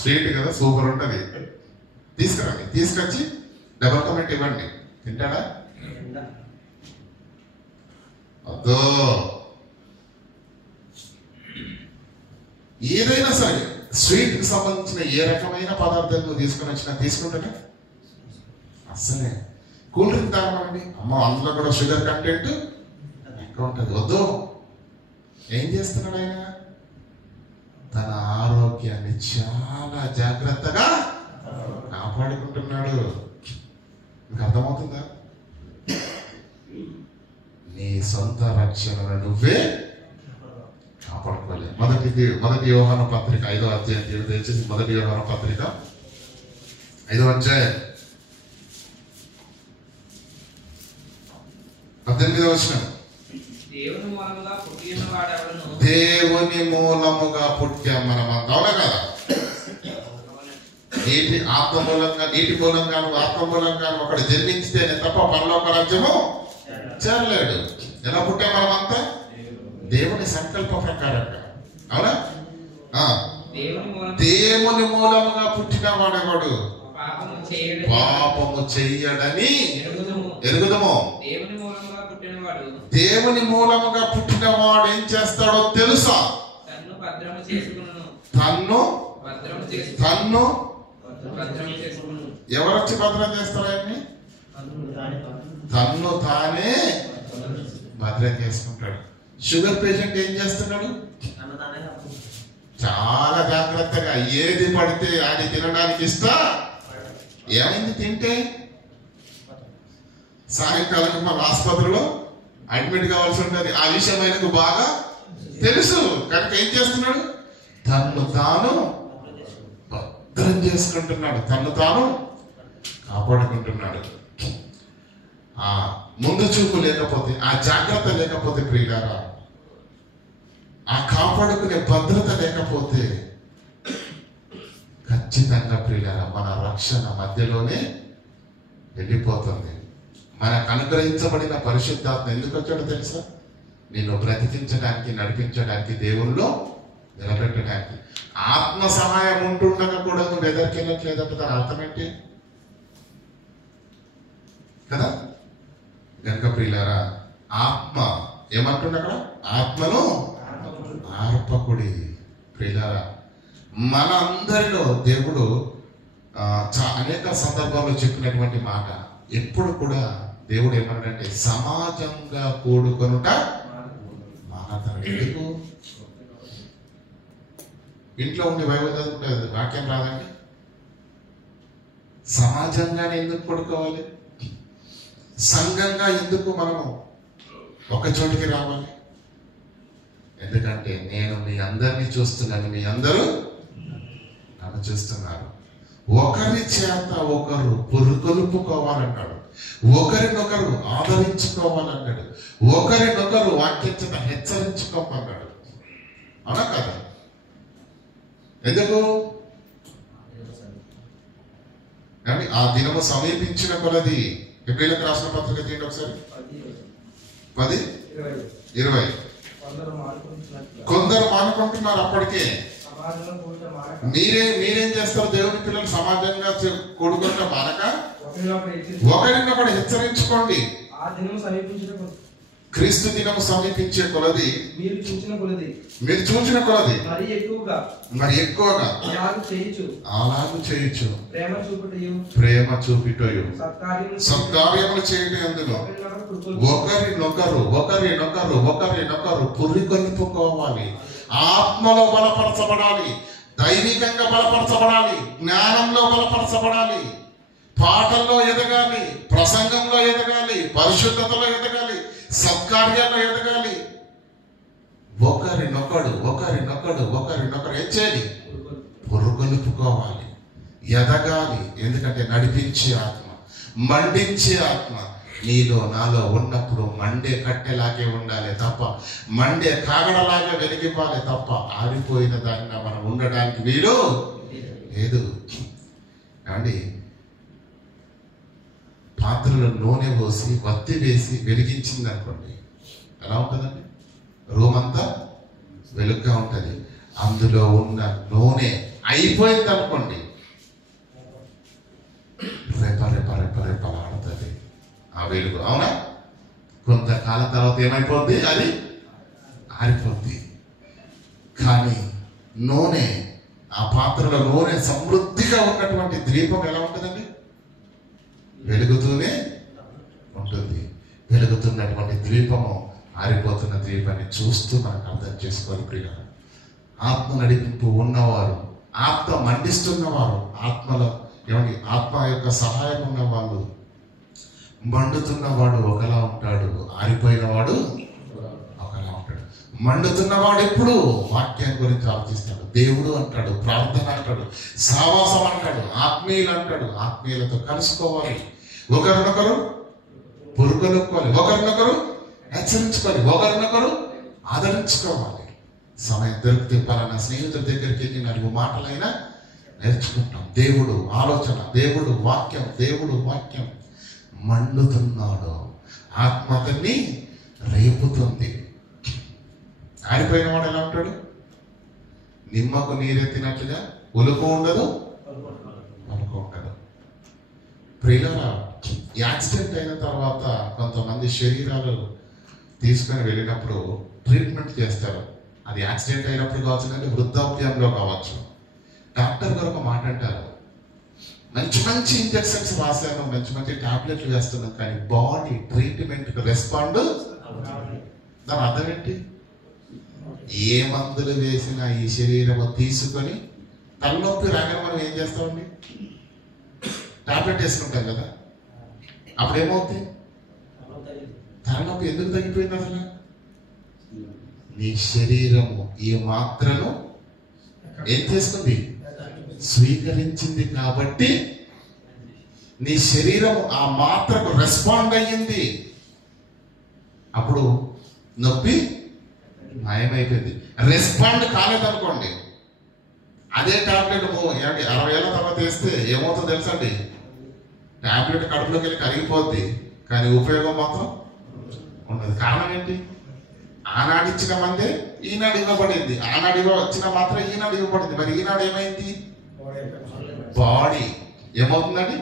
స్వీట్ కదా, సూపర్ ఉంటుంది, తీసుకురండి, తీసుకొచ్చి డబల్ కా మీఠా ఇవ్వండి. తింటాడా? అదో ఏదైనా సరే స్వీట్ కి సంబంధించిన ఏ రకమైన పదార్థాలు నువ్వు తీసుకొని వచ్చినా తీసుకుంటాడా? అస్సలే. కూల్ డ్రింక్ తాగమండి, అమ్మ అందులో కూడా షుగర్ కంటెంట్ ఎక్కువ ఉంటుంది, వద్దు. ఏం చేస్తున్నాడు ఆయన? తన ఆరోగ్యాన్ని చాలా జాగ్రత్తగా కాపాడుకుంటున్నాడు. మీకు అర్థమవుతుందా? నీ సొంత రక్షణను నువ్వే కాపాడుకోలేదు. మొదటి యోహాను పత్రిక 5వ అధ్యాయం దయచేసి మొదటి యోహాను పత్రిక 5వ అధ్యాయం 18వ వచనం. దేవుని మూలముగా పుట్టిన వాడెవడును దేవుని మూలముగా పుట్టాం మనమంతా, అవునా కదా? నీటి మూలంగాను ఆత్మ మూలంగాను ఒకడు జన్మించితేనే తప్ప పరలోక రాజ్యము చేరలేడు. ఎలా పుట్టాం మనమంతా? దేవుని సంకల్ప ప్రకారంగా, అవునా? దేవుని మూలముగా పుట్టిన వాడేవాడు పాపము చెయ్యడని ఎరుగుదము. దేవుని మూలముగా పుట్టిన వాడు ఏం చేస్తాడో తెలుసా? తన్ను ఎవరొచ్చి భద్రం చేస్తారని తన్ను తానే భద్రం చేసుకుంటాడు. షుగర్ పేషెంట్ ఏం చేస్తున్నాడు? చాలా జాగ్రత్తగా ఏది పడితే అది తినడానికి ఇస్తా. ఏమైంది తింటే? సాయంకాలం మన ఆసుపత్రిలో అడ్మిట్ కావాల్సి ఉంటుంది. ఆ విషయం ఆయనకు బాగా తెలుసు కనుక ఏం చేస్తున్నాడు? తన్ను తాను భద్రం చేసుకుంటున్నాడు, తన్ను తాను కాపాడుకుంటున్నాడు. ఆ ముందు చూపు లేకపోతే, ఆ జాగ్రత్త లేకపోతే ప్రియులారా, ఆ కాపాడుకునే భద్రత లేకపోతే ఖచ్చితంగా ప్రియులారా మన రక్షణ మధ్యలోనే వెళ్ళిపోతుంది. మనకు అనుగ్రహించబడిన పరిశుద్ధాత్మ ఎందుకు వచ్చాడో తెలుసా? నిన్ను బ్రతికించడానికి, నడిపించడానికి, దేవుల్లో నిలబెట్టడానికి. ఆత్మ సహాయం ఉంటుండగా కూడా నువ్వు ఎదరికెళ్ళట్లేదంటే దాని అర్థం ఏంటి కదా? గనుక ప్రియులారా, ఆత్మ ఏమంటుండ అక్కడ? ఆత్మను ఆర్పకుడి. ప్రియులారా, మన అందరిలో దేవుడు అనేక సందర్భాల్లో చెప్పినటువంటి మాట ఎప్పుడు కూడా దేవుడు ఏమన్నాడంటే సమాజంగా కూడుకొనుట మానతాడు. ఎందుకు? ఇంట్లో ఉండి బైబిల్ చదువుకుంటే వాక్యం రాదండి. సమాజంగానే ఎందుకు కూడుకోవాలి? సంఘంగా ఎందుకు మనము ఒక చోటికి రావాలి? ఎందుకంటే నేను మీ అందరినీ చూస్తున్నాను, మీ అందరూ నన్ను చూస్తున్నారు. ఒకరి చేత ఒకరు పురుకొలుపుకోవాలన్నాడు, ఒకరినొకరు ఆదరించుకోవాలన్నాడు, ఒకరినొకరు వాక్యం చేత హెచ్చరించుకోమన్నాడు. అవునా కదా? ఎందుకు? కానీ ఆ దినము సమీపించిన కొలది, ఎబ్రీయులకు రాసిన పత్రిక చేయండి ఒకసారి 10:20. కొందరు మానుకుంటున్నారు. అప్పటికే మీరేం చేస్తారు? దేవుని పిల్లలు సమాజంగా కూడుకుంటా మానక ఒకరినొకడు హెచ్చరించుకోండి. క్రీస్తు దినము సమీపించే కొలది మీరు చూచిన కొలది మరి ఎక్కువగా అలాగూ చేయొచ్చు. ప్రేమ చూపిటయు సత్కార్యములు చేయటం అందులో ఒకరినొకరు పురికొల్పుకోవాలి. ఆత్మలో బలపరచబడాలి, దైవికంగా బలపరచబడాలి, జ్ఞానంలో బలపరచబడాలి, పాటల్లో ఎదగాలి, ప్రసంగంలో ఎదగాలి, పరిశుద్ధతలో ఎదగాలి, సత్కార్యాల్లో ఎదగాలి. ఒకరినొకరు ఏం చేయాలి? పురుగొలుపుకోవాలి, ఎదగాలి. ఎందుకంటే నడిపించే ఆత్మ, మండించే ఆత్మ నీలో నాలో ఉన్నప్పుడు మండే కట్టెలాగే ఉండాలి తప్ప, మండే కాగడలాగే వెలిగిపోవాలి తప్ప ఆరిపోయిన దానిగా మనం ఉండడానికి వీలు లేదు. కానీ పాత్రలో నూనె పోసి వత్తి వేసి వెలిగించింది అనుకోండి, ఎలా ఉంటుందండి? రూమ్ అంతా వెలుగ్గా ఉంటుంది. అందులో ఉన్న నూనె అయిపోయింది అనుకోండి, రెపరెపరెపరెపలాడుతుంది ఆ వెలుగు. అవునా? కొంతకాలం తర్వాత ఏమైపోద్ది? అది ఆరిపోద్ది. కానీ నూనె, ఆ పాత్రలో నూనె సమృద్ధిగా ఉన్నటువంటి దీపం ఎలా ఉంటుందండి? వెలుగుతూనే ఉంటుంది. వెలుగుతున్నటువంటి దీపము ఆరిపోతున్న దీపాన్ని చూస్తూ మనకు అర్థం చేసుకోవాలి ప్రియ. ఆత్మ నడిపింపు ఉన్నవారు, ఆత్మ మండిస్తున్నవారు, ఆత్మలో ఏమండి ఆత్మ యొక్క సహాయం ఉన్న వాళ్ళు, మండుతున్నవాడు ఒకలా ఉంటాడు, ఆరిపోయినవాడు ఒకలా ఉంటాడు. మండుతున్నవాడు ఎప్పుడు వాక్యం గురించి ఆలోచిస్తాడు, దేవుడు అంటాడు, ప్రార్థన అంటాడు, సావాసం అంటాడు, ఆత్మీయులు అంటాడు. ఆత్మీయులతో కలుసుకోవాలి, ఒకరినొకరు పురుగొలుపుకోవాలి, ఒకరినొకరు హెచ్చరించుకోవాలి, ఒకరినొకరు ఆదరించుకోవాలి. సమయం దొరికితే పలానా స్నేహితుల దగ్గరికి వెళ్ళి 4 మాటలైనా నేర్చుకుంటాం. దేవుడు ఆలోచన, దేవుడు వాక్యం, దేవుడు వాక్యం. మండుతున్నాడు, ఆత్మ అతన్ని రేపుతుంది. ఆరిపోయిన వాడు ఎలా ఉంటాడు? నిమ్మకు నీరెత్తినట్లుగా ఉలుకు ఉండదు, పలుకు ఉండదు. ప్రియులారా, యాక్సిడెంట్ అయిన తర్వాత కొంతమంది శరీరాలు తీసుకొని వెళ్ళినప్పుడు ట్రీట్మెంట్ చేస్తారు. అది యాక్సిడెంట్ అయినప్పుడు కావచ్చు, కానీ వృద్ధాప్యంలో కావచ్చు. డాక్టర్ గారు ఒక మాట అంటారు, మంచి మంచి ఇంజెక్షన్స్ రాశాను, మంచి మంచి టాబ్లెట్లు వేస్తున్నాం, కానీ బాడీ ట్రీట్మెంట్ రెస్పాండ్. దాని అర్థం ఏంటి? ఏ మందులు వేసినా ఈ శరీరము తీసుకొని తలనొప్పి రాగానే మనం ఏం చేస్తామండి? టాబ్లెట్ వేసుకుంటాం కదా. అప్పుడేమవుతుంది? తలనొప్పి ఎందుకు తగ్గిపోయింది అసలు? నీ శరీరము ఈ మాత్రను ఏం చేసుకుంది? స్వీకరించింది. కాబట్టి నీ శరీరం ఆ మాత్రకు రెస్పాండ్ అయ్యింది. అప్పుడు నొప్పి మాయమైపోయింది. రెస్పాండ్ కాలేదనుకోండి, అదే టాబ్లెట్ 60 ఏళ్ళ తర్వాత వేస్తే ఏమవుతుందో తెలుసండి? టాబ్లెట్ కడుపులోకి వెళ్ళి కరిగిపోద్ది, కానీ ఉపయోగం మాత్రం ఉండదు. కారణం ఏంటి? ఆనాడు ఇచ్చిన మందే ఈనాడు ఇవ్వబడింది, ఆనాడు వచ్చిన మాత్రం ఈనాడు ఇవ్వబడింది. మరి ఈనాడు ఏమైంది? బాడీ ఏమవుతుందండి?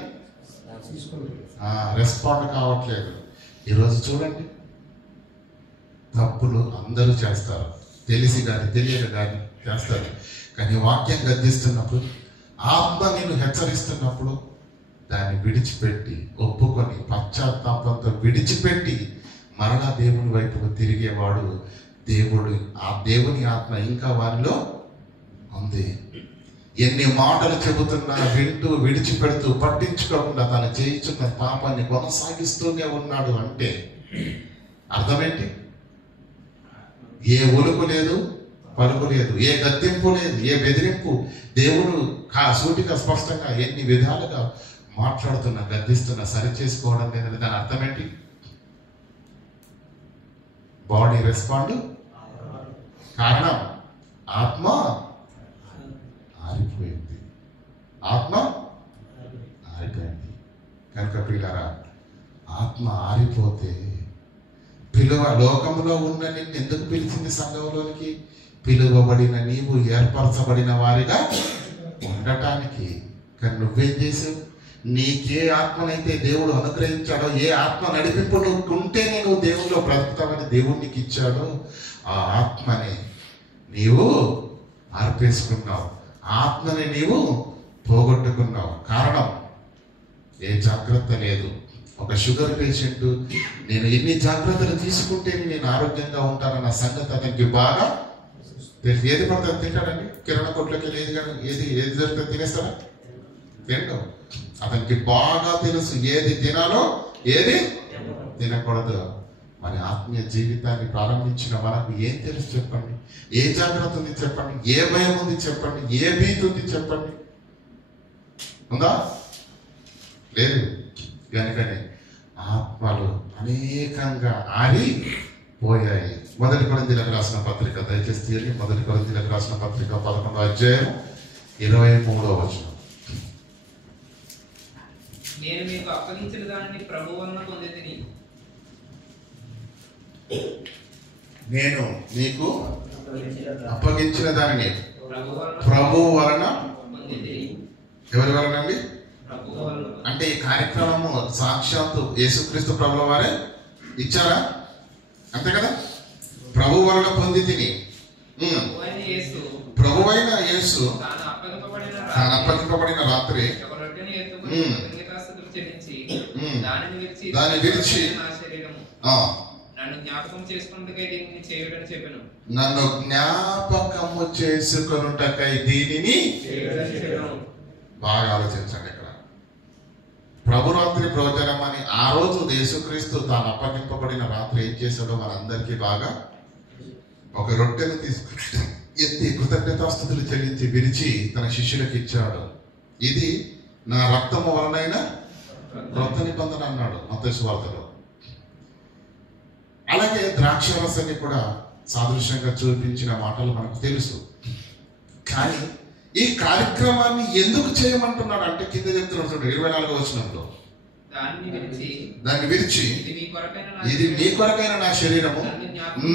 రెస్పాండ్ కావట్లేదు. ఈరోజు చూడండి, తప్పులు అందరూ చేస్తారు, తెలిసి కానీ తెలియక కానీ చేస్తారు. కానీ వాక్యం గద్దిస్తున్నప్పుడు, ఆత్మ నేను హెచ్చరిస్తున్నప్పుడు దాన్ని విడిచిపెట్టి, ఒప్పుకొని, పశ్చాత్తాపంతో విడిచిపెట్టి మరలా దేవుని వైపుకు తిరిగేవాడు దేవుడు. ఆ దేవుని ఆత్మ ఇంకా వారిలో ఉంది. ఎన్ని మాటలు చెబుతున్నా వింటూ విడిచిపెడుతూ పట్టించుకోకుండా తను చేయించున్న పాపాన్ని కొనసాగిస్తూనే ఉన్నాడు అంటే అర్థమేంటి? ఏ ఒలుకు లేదు, పలుకు లేదు, ఏ గద్దింపు లేదు, ఏ బెదిరింపు. దేవుడు సూటిగా స్పష్టంగా ఎన్ని విధాలుగా మాట్లాడుతున్నా, గద్దిస్తున్నా సరి చేసుకోవడం లేదని దాని అర్థం ఏంటి? Body respond. కారణం ఆత్మ ఆరిపోయింది, ఆత్మ ఆరిపోయింది. కనుక ప్రియులారా, ఆత్మ ఆరిపోతే లోకంలో ఉన్న నిన్ను ఎందుకు పిలిచింది సంఘంలోనికి? పిలువబడిన నీవు ఏర్పరచబడిన వారిగా ఉండటానికి. కానీ నువ్వేం చేసావు? నీకే ఆత్మనైతే దేవుడు అనుగ్రహించాడో, ఏ ఆత్మ నడిపింపు నువ్వు ఉంటేనే నువ్వు దేవుల్లో బ్రతుకుతామని దేవుడు నీకు ఇచ్చాడో, ఆ ఆత్మని నీవు ఆర్పేసుకున్నావు, ఆత్మని నీవు పోగొట్టుకున్నావు. కారణం ఏ జాగ్రత్త లేదు. ఒక షుగర్ పేషెంట్ నేను ఎన్ని జాగ్రత్తలు తీసుకుంటేనే నేను ఆరోగ్యంగా ఉంటానన్న సంగతి అతనికి బాగా తెలుసు. ఏది పడితే తింటాడండి, కిరాణా కొట్లోకి వెళ్ళి ఏది దొరికితే తినేస్తాడా? తింటాం. అతనికి బాగా తెలుసు ఏది తినాలో ఏది తినకూడదు. మన ఆత్మీయ జీవితాన్ని ప్రారంభించిన మనకు ఏం తెలుసు చెప్పండి? ఏ జాగ్రత్త ఉంది చెప్పండి? ఏ భయం ఉంది చెప్పండి? ఏ భీతి ఉంది చెప్పండి? ఉందా? లేదు. కనుకనే ఆత్మలు అనేకంగా ఆరిపోయాయి. 1 కొరింథీయులకు రాసిన పత్రిక దయచేసి తీయండి. 1 కొరింథీయులకు రాసిన పత్రిక 11వ అధ్యాయం 23వ వచనం. నేను మీకు అప్పగించిన దానిని ప్రభువు వలన పొందితిని. నేను నీకు అప్పగించిన దానిని ప్రభువు వలన ప్రభువు వలన పొందితిని. ఎవరి వలన అండి? ప్రభువు వలన. అంటే ఈ కార్యక్రమము సాక్షాత్తు యేసుక్రీస్తు ప్రభుల వారే ఇచ్చారా? అంతే కదా. ప్రభు వలన పొంది తిని ప్రభువైన యేసు తాను అప్పగింపబడిన రాత్రి దాన్ని విరిచి నన్ను జ్ఞాపకం చేసుకున్నట్టుగా దీనిని చేయడని చెప్పాను. నన్ను జ్ఞాపకము చేసుకొనుటకై దీనిని బాగా ఆలోచించండి. ఇక్కడ ప్రభురాత్రి భోజనం అని ఆ రోజు యేసుక్రీస్తు తాను అప్పగింపబడిన రాత్రి ఏం చేశాడో మనందరికీ బాగా ఒక రొట్టెను తీసుకుని ఎత్తి కృతజ్ఞతాస్తుతులు చెల్లించి విరిచి తన శిష్యులకు ఇచ్చాడు. ఇది నా రక్తము వలనైన క్రొత్త నిబంధన అన్నాడు మత్తయి సువార్తలో. అలాగే ద్రాక్షారసాన్ని కూడా సాదృశ్యంగా చూపించిన మాటలు మనకు తెలుసు. కానీ ఈ కార్యక్రమాన్ని ఎందుకు చేయమంటున్నాడు అంటే కింద చెప్తున్నాడు చూడండి 24వ వచనంలో, దాన్ని విరిచి ఇది మీ కొరకైన నా శరీరము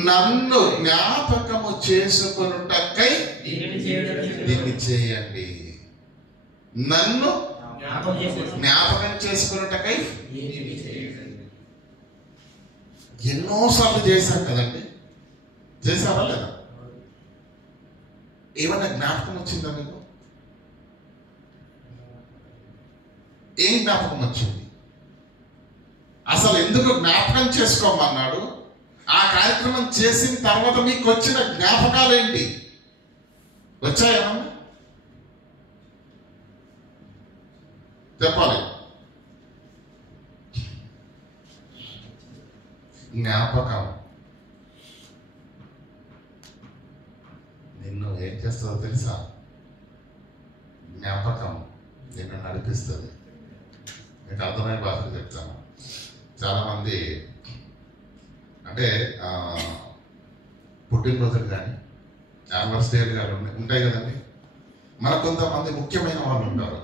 నన్ను జ్ఞాపకము చేసుకొనుటకై దీన్ని చేయండి. నన్ను జ్ఞాపకం చేసుకొనుటకై ఎన్నోసార్లు చేశాం కదండి. చేశావా లేదా? ఏమన్నా జ్ఞాపకం వచ్చిందా మీకు? ఏం జ్ఞాపకం వచ్చింది? అసలు ఎందుకు జ్ఞాపకం చేసుకోమన్నాడు? ఆ కార్యక్రమం చేసిన తర్వాత మీకు వచ్చిన జ్ఞాపకాలు ఏంటి? వచ్చాయేమన్నా చెప్పాలి. జ్ఞాపకం నిన్ను ఏం చేస్తుందో తెలుసా? జ్ఞాపకం నిన్ను నడిపిస్తుంది. మీకు అర్థమైన భాషలు చెప్తాను. చాలామంది అంటే పుట్టినరోజులు కానీ యానివర్సరీలు కానీ ఉంటాయి కదండి. మన కొంతమంది ముఖ్యమైన వాళ్ళు ఉంటారు.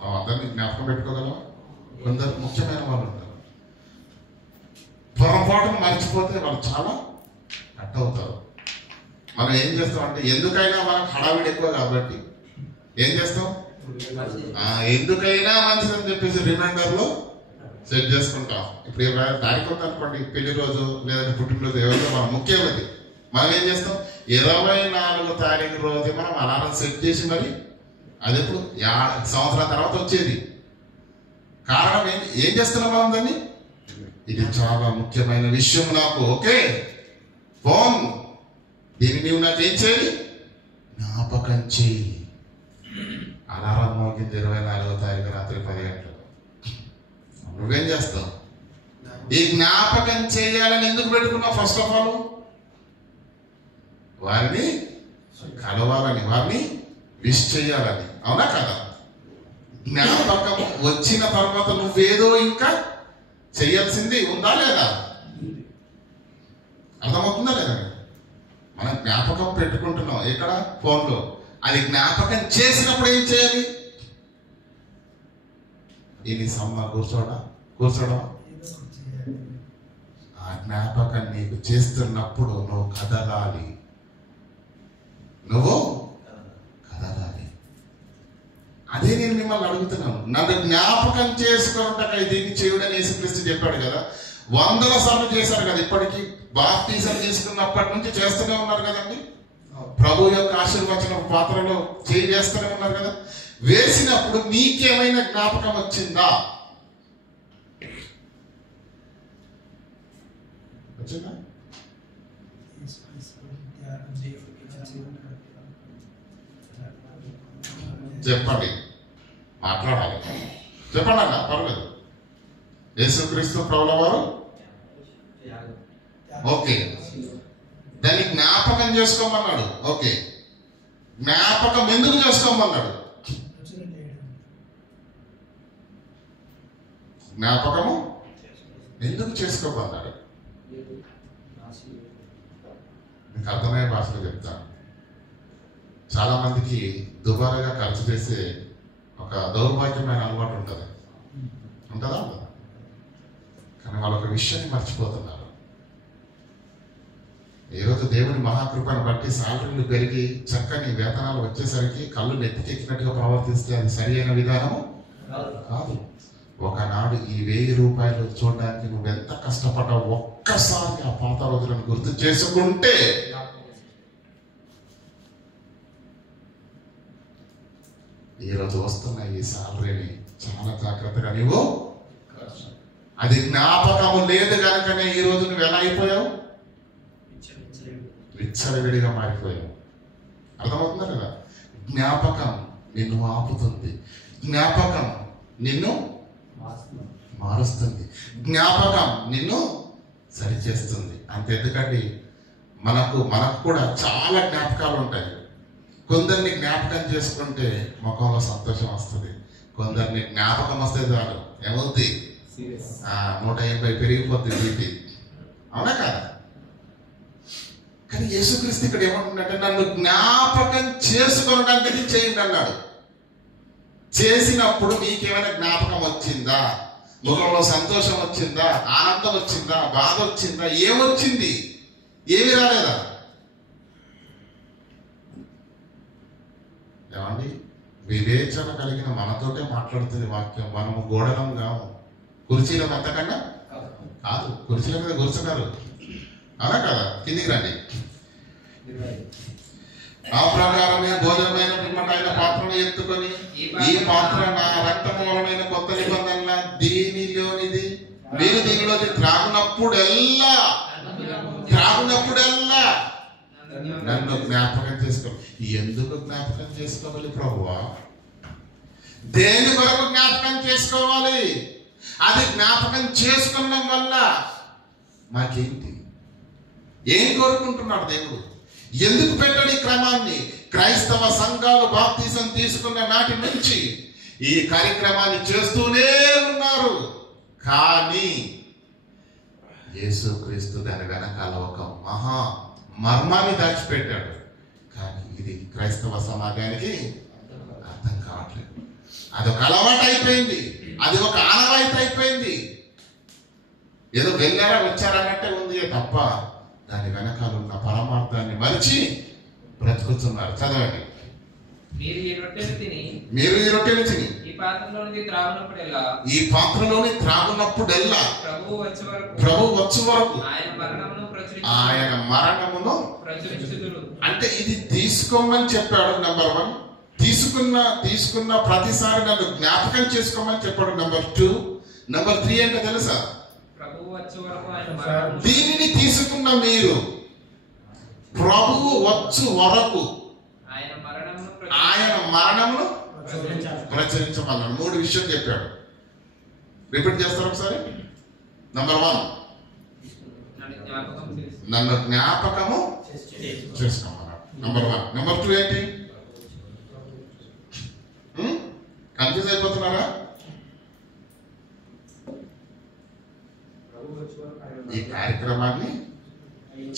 మనం అందరినీ జ్ఞాపకం పెట్టుకోగలమా? కొందరు ముఖ్యమైన వాళ్ళు ఉంటారు. పొరపాటును మర్చిపోతే వాళ్ళు చాలా కట్ అవుతారు. మనం ఏం చేస్తాం అంటే ఎందుకైనా మనకు హడావిడి ఎక్కువ కాబట్టి ఏం చేస్తాం, ఎందుకైనా మంచిదని చెప్పేసి రిమైండర్లో సెట్ చేసుకుంటాం. ఇప్పుడు దానికి అనుకోండి పెళ్లి రోజు లేదంటే పుట్టినరోజు ఎవరితో మనం ముఖ్యమైనది మనం ఏం చేస్తాం 24వ తారీఖు రోజు మనం అలారం సెట్ చేసి మరి అది ఎప్పుడు సంవత్సరాల తర్వాత వచ్చేది. కారణం ఏం చేస్తున్నాం మనం దాన్ని? ఇది చాలా ముఖ్యమైన విషయం నాకు. ఓకే ఫోన్ దీన్ని నీవు నాకు ఏం చేయాలి? జ్ఞాపకం చేయి. అలారం మోగింది 24వ తారీఖు రాత్రి 10 గంటలకు. నువ్వేం చేస్తావు? ఈ జ్ఞాపకం చేయాలని ఎందుకు పెట్టుకున్నావు? ఫస్ట్ ఆఫ్ ఆల్ వారిని కలవాలని, వారిని విష్ చేయాలని. అవునా కదా? జ్ఞాపకం వచ్చిన తర్వాత నువ్వేదో ఇంకా చేయాల్సింది ఉందా లేదా? అర్థమవుతుందా లేదా? మనం జ్ఞాపకం పెట్టుకుంటున్నాం ఎక్కడ? ఫోన్లో. అది జ్ఞాపకం చేసినప్పుడు ఏం చేయాలి? ఇది సమ్మ కూర్చోవడం. ఆ జ్ఞాపకం నీకు చేస్తున్నప్పుడు నువ్వు కదలాలి. అదే నేను మిమ్మల్ని అడుగుతున్నాను. నన్ను జ్ఞాపకం చేసుకున్నట్టుగా దీన్ని చేయుడని యేసుక్రీస్తు చెప్పాడు కదా. 100 సార్లు చేశారు కదా. ఇప్పటికీ బాప్టిజం తీసుకున్నప్పటి నుంచి చేస్తూనే ఉన్నారు కదండి. ప్రభు యొక్క ఆశీర్వచన పాత్రలో చేస్తూనే ఉన్నారు కదా. వేసినప్పుడు నీకేమైనా జ్ఞాపకం వచ్చిందా? వచ్చిందా? చెప్పండి, మాట్లాడాలి. చెప్పండి అన్న, పర్లేదు. యేసుక్రీస్తు ప్రభుల వారు ఓకే దాన్ని జ్ఞాపకం చేసుకోమన్నాడు. ఓకే జ్ఞాపకం ఎందుకు చేసుకోమన్నాడు? జ్ఞాపకము ఎందుకు చేసుకోమన్నాడు? మీకు అర్థమయ్యే భాషలో చెప్తాను. చాలా మందికి దుబారాగా ఖర్చు చేసే ఒక దౌర్భాగ్యమైన అలవాటు ఉంటుందా? కానీ వాళ్ళు ఒక విషయాన్ని మర్చిపోతున్నారు. ఈరోజు దేవుని మహాకృపను బట్టి శాలరీలు పెరిగి చక్కని వేతనాలు వచ్చేసరికి కళ్ళు నెత్తికెక్కినట్టుగా ప్రవర్తిస్తే అది సరి అయిన విధానము కాదు. ఒకనాడు ఈ 1000 రూపాయలు చూడడానికి నువ్వెంత కష్టపడ్డావు ఒక్కసారి ఆ పాత రోజులను గుర్తు చేసుకుంటే ఈరోజు వస్తున్న ఈ శాలరీని చాలా జాగ్రత్తగా నీవు అది జ్ఞాపకము లేదు కనుకనే ఈ రోజు నువ్వు ఎలా అయిపోయావు? విచ్చలవిడిగా మారిపోయావు. అర్థమవుతుందా కదా? జ్ఞాపకం నిన్ను ఆపుతుంది, జ్ఞాపకం నిన్ను మారుస్తుంది, జ్ఞాపకం నిన్ను సరిచేస్తుంది. అంతెందుకండి, మనకు కూడా చాలా జ్ఞాపకాలు ఉంటాయి. కొందరిని జ్ఞాపకం చేసుకుంటే ముఖంలో సంతోషం వస్తుంది, కొందరిని జ్ఞాపకం వస్తే చాలు ఏమవుద్ది? 180 పెరిగిపోద్ది బీపీ. అవునా కాదా? కానీ యేసుక్రీస్తు ఇక్కడ ఏమంటున్నాడంటే, నన్ను జ్ఞాపకం చేసుకోవడానికి ఇది చేయండి అన్నాడు. చేసినప్పుడు మీకేమైనా జ్ఞాపకం వచ్చిందా? ముఖంలో సంతోషం వచ్చిందా? ఆనందం వచ్చిందా? బాధ వచ్చిందా? ఏమొచ్చింది? ఏమి రాలేదా? ఏమండి, వివేచన కలిగిన మనతోటే మాట్లాడుతుంది వాక్యం. మనము గోడలం కాము, కుర్చీల అంతకన్నా కాదు. కుర్చీల మీద కూర్చున్నారు, అలా కదా? కిందికి రండి. ఆ ప్రకారమే భోజనమైన పిమ్మటైన పాత్రను ఎత్తుకొని, ఈ పాత్ర నా రక్తము వలనైన కొత్త నిబంధనల దీనిలోనిది, మీరు దీనిలోని త్రాగునప్పుడెల్లా నన్ను జ్ఞాపకం చేసుకోవాలి. ఎందుకు జ్ఞాపకం చేసుకోవాలి ప్రభువా? దేని కొరకు జ్ఞాపకం చేసుకోవాలి? అది జ్ఞాపకం చేసుకున్నాం వల్ల మాకేంటి? ఏం కోరుకుంటున్నాడు దేవుడు? ఎందుకు పెట్టడు ఈ క్రమాన్ని? క్రైస్తవ సంఘాలు బాప్తిసం తీసుకున్న నాటి నుంచి ఈ కార్యక్రమాన్ని చేస్తూనే ఉన్నారు. కానీ యేసుక్రీస్తు దాని వెనకాల ఒక మహా మర్మాన్ని దాచిపెట్టాడు. కానీ ఇది క్రైస్తవ సమాజానికి అర్థం కావట్లేదు. అదొక అలవాటు అయిపోయింది, అది ఒక ఆనవాయితీ అయిపోయింది. ఏదో వెళ్ళారా వచ్చారన్నట్టే ఉంది తప్ప దాని వెనకాల ఉన్న పరమార్థాన్ని మరిచి బ్రతుకుతున్నారు. చదవండి. మీరు ఈ రొట్టెను తిని ఈ పాత్రలోని త్రాగునప్పుడెల్లా ప్రభువు వచ్చే వరకు ఆయన మరణమును ప్రచురించుదురు. అంటే ఇది తీసుకోమని చెప్పాడు. నెంబర్ 1. తీసుకున్న ప్రతిసారి నన్ను జ్ఞాపకం చేసుకోమని చెప్పాడు. నెంబర్ 2. నెంబర్ 3 అంటే తెలుసా? ప్రభువు వచ్చే వరకు ఆయన మరణమును, దీనిని తీసుకున్న మీరు ప్రభువు వచ్చు వరకు ఆయన మరణమును ప్రచురించమన్నాడు. 3 విషయం చెప్పాడు. రిపీట్ చేస్తారు ఒకసారి. నెంబర్ 1, నన్ను జ్ఞాపకము చేసుకోమన్నాడు. నెంబర్ 1. నెంబర్ 2 ఏంటి? కన్ఫ్యూజ్ అయిపోతున్నారా? ఈ కార్యక్రమాన్ని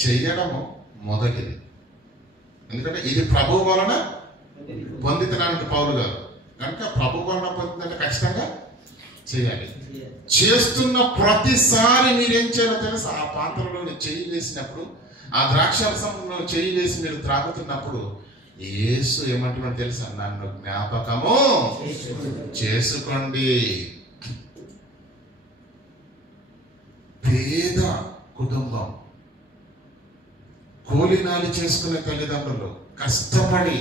చెయ్యడము మొదటిది. ఎందుకంటే ఇది ప్రభు వలన పొందితనానికి పౌలు గారు కనుక ప్రభు వలన పొందిందంటే ఖచ్చితంగా చేయాలి. చేస్తున్న ప్రతిసారి మీరేం చేయాలో తెలుసా? ఆ పాత్రలో చెయ్యి వేసినప్పుడు, ఆ ద్రాక్షరసంలో చెయ్యి వేసి మీరు త్రాగుతున్నప్పుడు యేసు ఏమంటున్నాడు తెలుసా? నన్ను జ్ఞాపకము చేసుకోండి. పేద కుటుంబం, కూలినాలి చేసుకునే తల్లిదండ్రులు కష్టపడి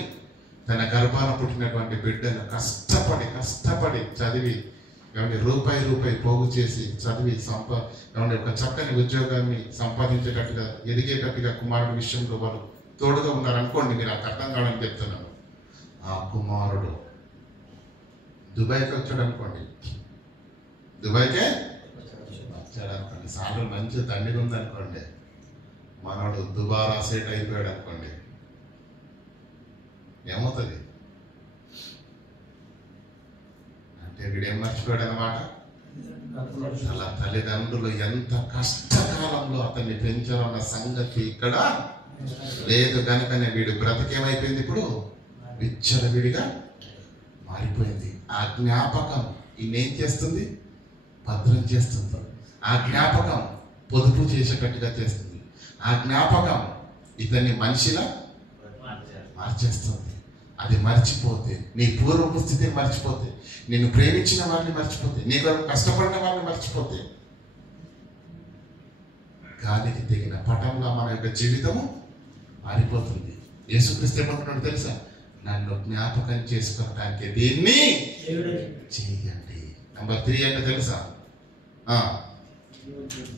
తన గర్భాన పుట్టినటువంటి బిడ్డను కష్టపడి చదివి రూపాయి పోగు చేసి చదివి ఒక చక్కని ఉద్యోగాన్ని సంపాదించేటట్టుగా ఎదిగేటట్టుగా కుమారుడి విషయంలో వారు తోడుగా ఉన్నారనుకోండి. మీరు నాకు అర్థం కావాలని చెప్తున్నాను. ఆ కుమారుడు దుబాయ్కి వచ్చాడు అనుకోండి, దుబాయ్కే వచ్చాడు అనుకోండి, సార్లు మంచి తండ్రి ఉందనుకోండి, మనోడు దుబారా సెట్ అయిపోయాడు అనుకోండి, ఏమవుతుంది అంటే వీడేం మర్చిపోయాడు అన్నమాట. అలా తల్లిదండ్రులు ఎంత కష్టకాలంలో అతన్ని పెంచారన్న సంగతి ఇక్కడ లేదు కనుకనే వీడు బ్రతికేమైపోయింది, ఇప్పుడు విచ్చలవిడిగా మారిపోయింది. ఆ జ్ఞాపకం ఈయనేం చేస్తుంది? భద్రం చేస్తుంది. ఆ జ్ఞాపకం పొదుపు చేసేటట్టుగా చేస్తుంది. ఆ జ్ఞాపకం ఇతన్ని మనిషిలా మార్చేస్తుంది. అది మర్చిపోతే, నీ పూర్వపు స్థితిని మర్చిపోతే, నిన్ను ప్రేమించిన వారిని మర్చిపోతే, నీ కొరకు కష్టపడిన వారిని మర్చిపోతే, గాలికి తెగిన పటంలో మన యొక్క జీవితము మారిపోతుంది. యేసుక్రీస్తు ఏమంటున్నాడు తెలుసా? నన్ను జ్ఞాపకం చేసుకోవడానికి దీన్ని చేయండి. నెంబర్ 3 అంటే తెలుసా?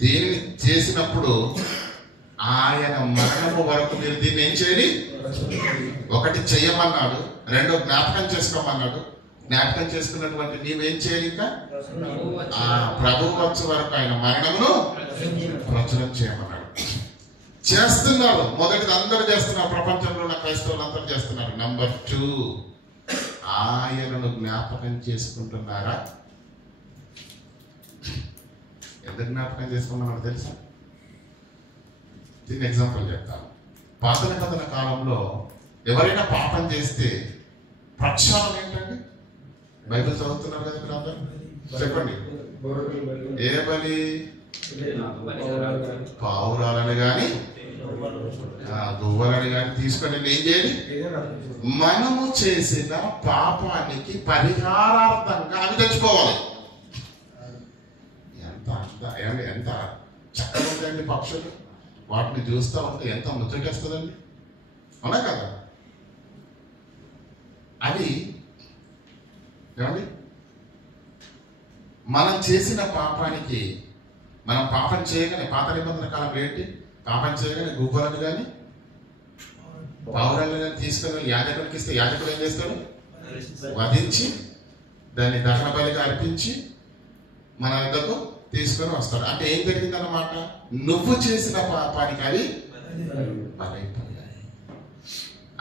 దీన్ని చేసినప్పుడు ఆయన మరణము వరకు మీరు దీన్ని ఏం చేయాలి? ఒకటి చెయ్యమన్నాడు, రెండో జ్ఞాపకం చేసుకోమన్నాడు. జ్ఞాపకం చేసుకున్నటువంటి నీవేం చేయాలి? ఇంకా ప్రభువు వచ్చే వరకు ఆయన మరణమును ప్రచురం చేయమన్నాడు. చేస్తున్నారు. మొదటిది అందరూ చేస్తున్నారు, ప్రపంచంలో ఉన్న క్రైస్తవులు అందరూ చేస్తున్నారు. నంబర్ 2, ఆయనను జ్ఞాపకం చేసుకుంటున్నారా? ఎందుకు జ్ఞాపకం చేసుకున్నామో తెలుసా? దీన్ని ఎగ్జాంపుల్ చెప్తాను. పాత నిబంధన కాలంలో ఎవరైనా పాపం చేస్తే ప్రక్షాళన ఏంటండి? బైబిల్ చదువుతున్నారు కదా మీరు అందరూ, చెప్పండి. ఏ బలి? పావురాలను గాని గువ్వలను గాని తీసుకొని ఏం చేయాలి? మనము చేసిన పాపానికి పరిహారార్థంగా అవి తెచ్చుకోవాలి. ఎంత చక్కగా ఉంటాయండి పక్షులు, వాటిని చూస్తూ ఉంటే ఎంత ముచ్చటేస్తుందండి, అవునా కదా? అది ఏమండి, మనం చేసిన పాపానికి, మనం పాపం చేయగానే, పాత నిబంధన కాలం ఏంటి, పాపం చేయగానే గువ్వలను కానీ పావురాలను కానీ తీసుకొని యాజకుడికి ఇస్తే యాజకుడు ఏం చేస్తాడు? వధించి దాన్ని దహన బలిగా అర్పించి మన వద్దకు తీసుకొని వస్తాడు. అంటే ఏం జరిగిందన్నమాట? నువ్వు చేసిన పాపానికి అవి బలైపోయాయి.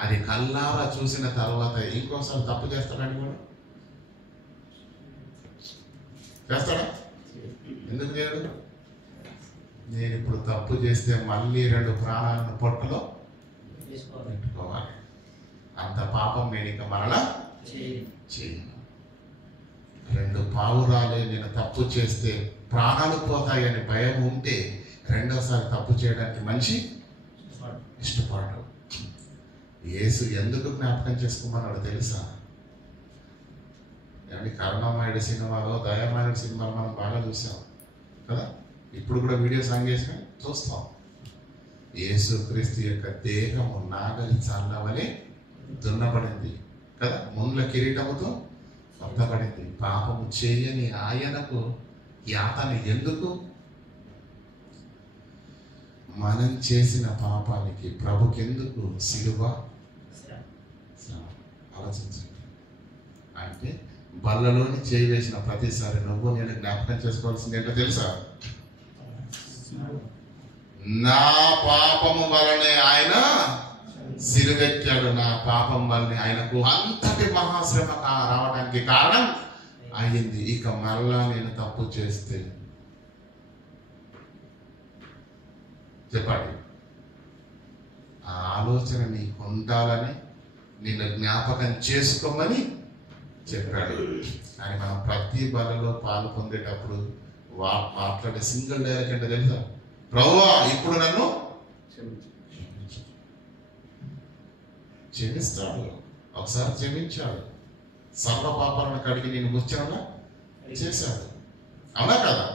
అది కల్లారా చూసిన తర్వాత ఇంకోసారి తప్పు చేస్తాడని కూడా చేస్తాడా? ఎందుకు చేయడు? నేను ఇప్పుడు తప్పు చేస్తే మళ్ళీ 2 ప్రాణాలను పొట్టలో పెట్టుకోవాలి, అంత పాపం నేను ఇంకా మరలా చేయను. 2 పావురాలే నేను తప్పు చేస్తే ప్రాణాలు పోతాయని భయం ఉంటే రెండోసారి తప్పు చేయడానికి మనిషి ఇష్టపడడు. యేసు ఎందుకు జ్ఞాపకం చేసుకోమన్నాడు తెలుసా? ఏమంటే కరుణామయుడి సినిమాలో, దయామయుడి సినిమాలో మనం బాగా చూసాం కదా. ఇప్పుడు కూడా వీడియోస్ ఆన్ చేసి చూస్తాం. యేసు క్రీస్తు యొక్క దేహము నాగలి చాలవలే దున్నబడింది కదా, ముండ్ల కిరీటముతో పొందబడింది. పాపము చేయని ఆయనకు యాతన ఎందుకు? మనం చేసిన పాపానికి ప్రభుకెందుకు సిలువ? ఆలోచించండి. అంటే బల్లలోని చేయి వేసిన ప్రతిసారి నువ్వు నేను జ్ఞాపకం చేసుకోవాల్సింది ఏంటో తెలుసా? నా పాపము వలనే ఆయన సిలువెక్కాడు, నా పాపం వల్లనే ఆయనకు అంతటి మహాశ్రమ రావడానికి కారణం అయ్యింది. ఇక మళ్ళా నేను తప్పు చేస్తే చెప్పండి, ఆ ఆలోచన నీకు ఉండాలని నిన్ను జ్ఞాపకం చేసుకోమని చెప్పాడు. కానీ మనం ప్రతి బలలో పాలు పొందేటప్పుడు మాట్లాడే సింగిల్ డైరెక్ట్ అంటే తెలుసా? ప్రభువా ఇప్పుడు నన్ను క్షమిస్తాడు. ఒకసారి క్షమించాడు, సర్వ పాపాలను కడిగి నేను ముచ్చాడా చేశాడు, అవునా కదా?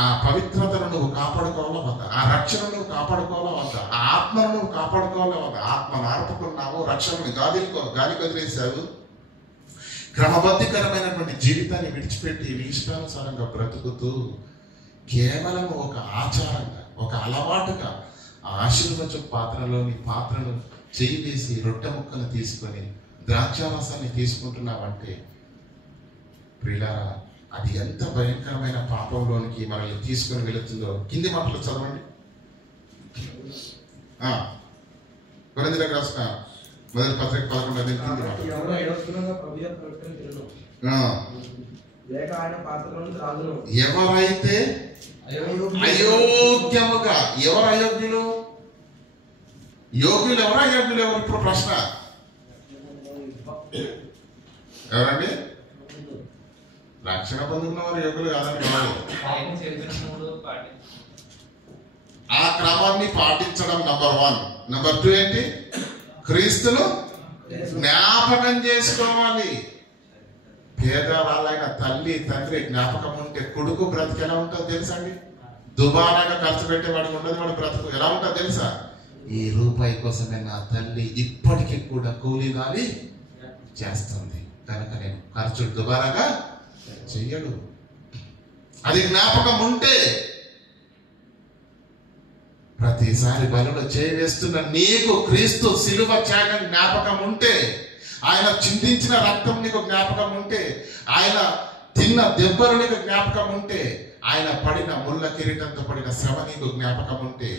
ఆ పవిత్రతను నువ్వు కాపాడుకోవాలా వద్దా? ఆ రక్షణ నువ్వు కాపాడుకోవాలా వద్దా? ఆ ఆత్మను నువ్వు కాపాడుకోవాలా వద్దా? ఆత్మను ఆర్పుకున్నావు, రక్షణను గాలికి వదిలేశావు. క్రమబద్ధీకరమైనటువంటి జీవితాన్ని విడిచిపెట్టి ఇష్టానుసారంగా బ్రతుకుతూ కేవలం ఒక ఆచారంగా, ఒక అలవాటుగా ఆశీర్వచ పాత్రను చేయి వేసి రొట్టె ముక్కను తీసుకొని ద్రాక్షారసాన్ని తీసుకుంటున్నావంటే ప్రియులారా, అది ఎంత భయంకరమైన పాపంలోనికి మనల్ని తీసుకొని వెళుతుందో. కింది మాటలు చదవండి. కొరింథీయులకు రాసిన మొదటి పత్రిక 11 కింది మాటలు. ఎవరైతే అయోగ్యముగా, ఎవరు అయోగ్యులు? యోగ్యులు ఎవరు, అయోగ్యులు ఎవరు? ఇప్పుడు ప్రశ్న ఎవరండి? రక్షణ పొందుకున్న వారు యోగ్యులు కాదని కాదు. ఆ క్రమాన్ని పాటించడం నంబర్ 1. నంబర్ 2 ఏంటి? క్రీస్తును జ్ఞాపకం చేసుకోవాలి. పేదవాళ్ళైన తల్లి తండ్రి జ్ఞాపకం ఉంటే కొడుకు బ్రతుకు ఎలా ఉంటుందో తెలుసా అండి? దుబారాగా ఖర్చు పెట్టేవాడికి ఉండదు, వాడి బ్రతుకు ఎలా ఉంటుందో తెలుసా? ఈ రూపాయి కోసమే నా తల్లి ఇప్పటికీ కూడా కూలీనాలి చేస్తుంది కనుక నేను ఖర్చు దుబారాగా చెయ్యడు. అది జ్ఞాపకం ఉంటే, ప్రతిసారి బలులు చేవేస్తున్న నీకు క్రీస్తు శిలువ త్యాగం జ్ఞాపకం ఉంటే, ఆయన చిందించిన రక్తం నీకు జ్ఞాపకం ఉంటే, ఆయన తిన్న దెబ్బలు నీకు జ్ఞాపకం ఉంటే, ఆయన పడిన ముళ్ళ కిరీటంతో పడిన శ్రమ నీకు జ్ఞాపకం ఉంటే,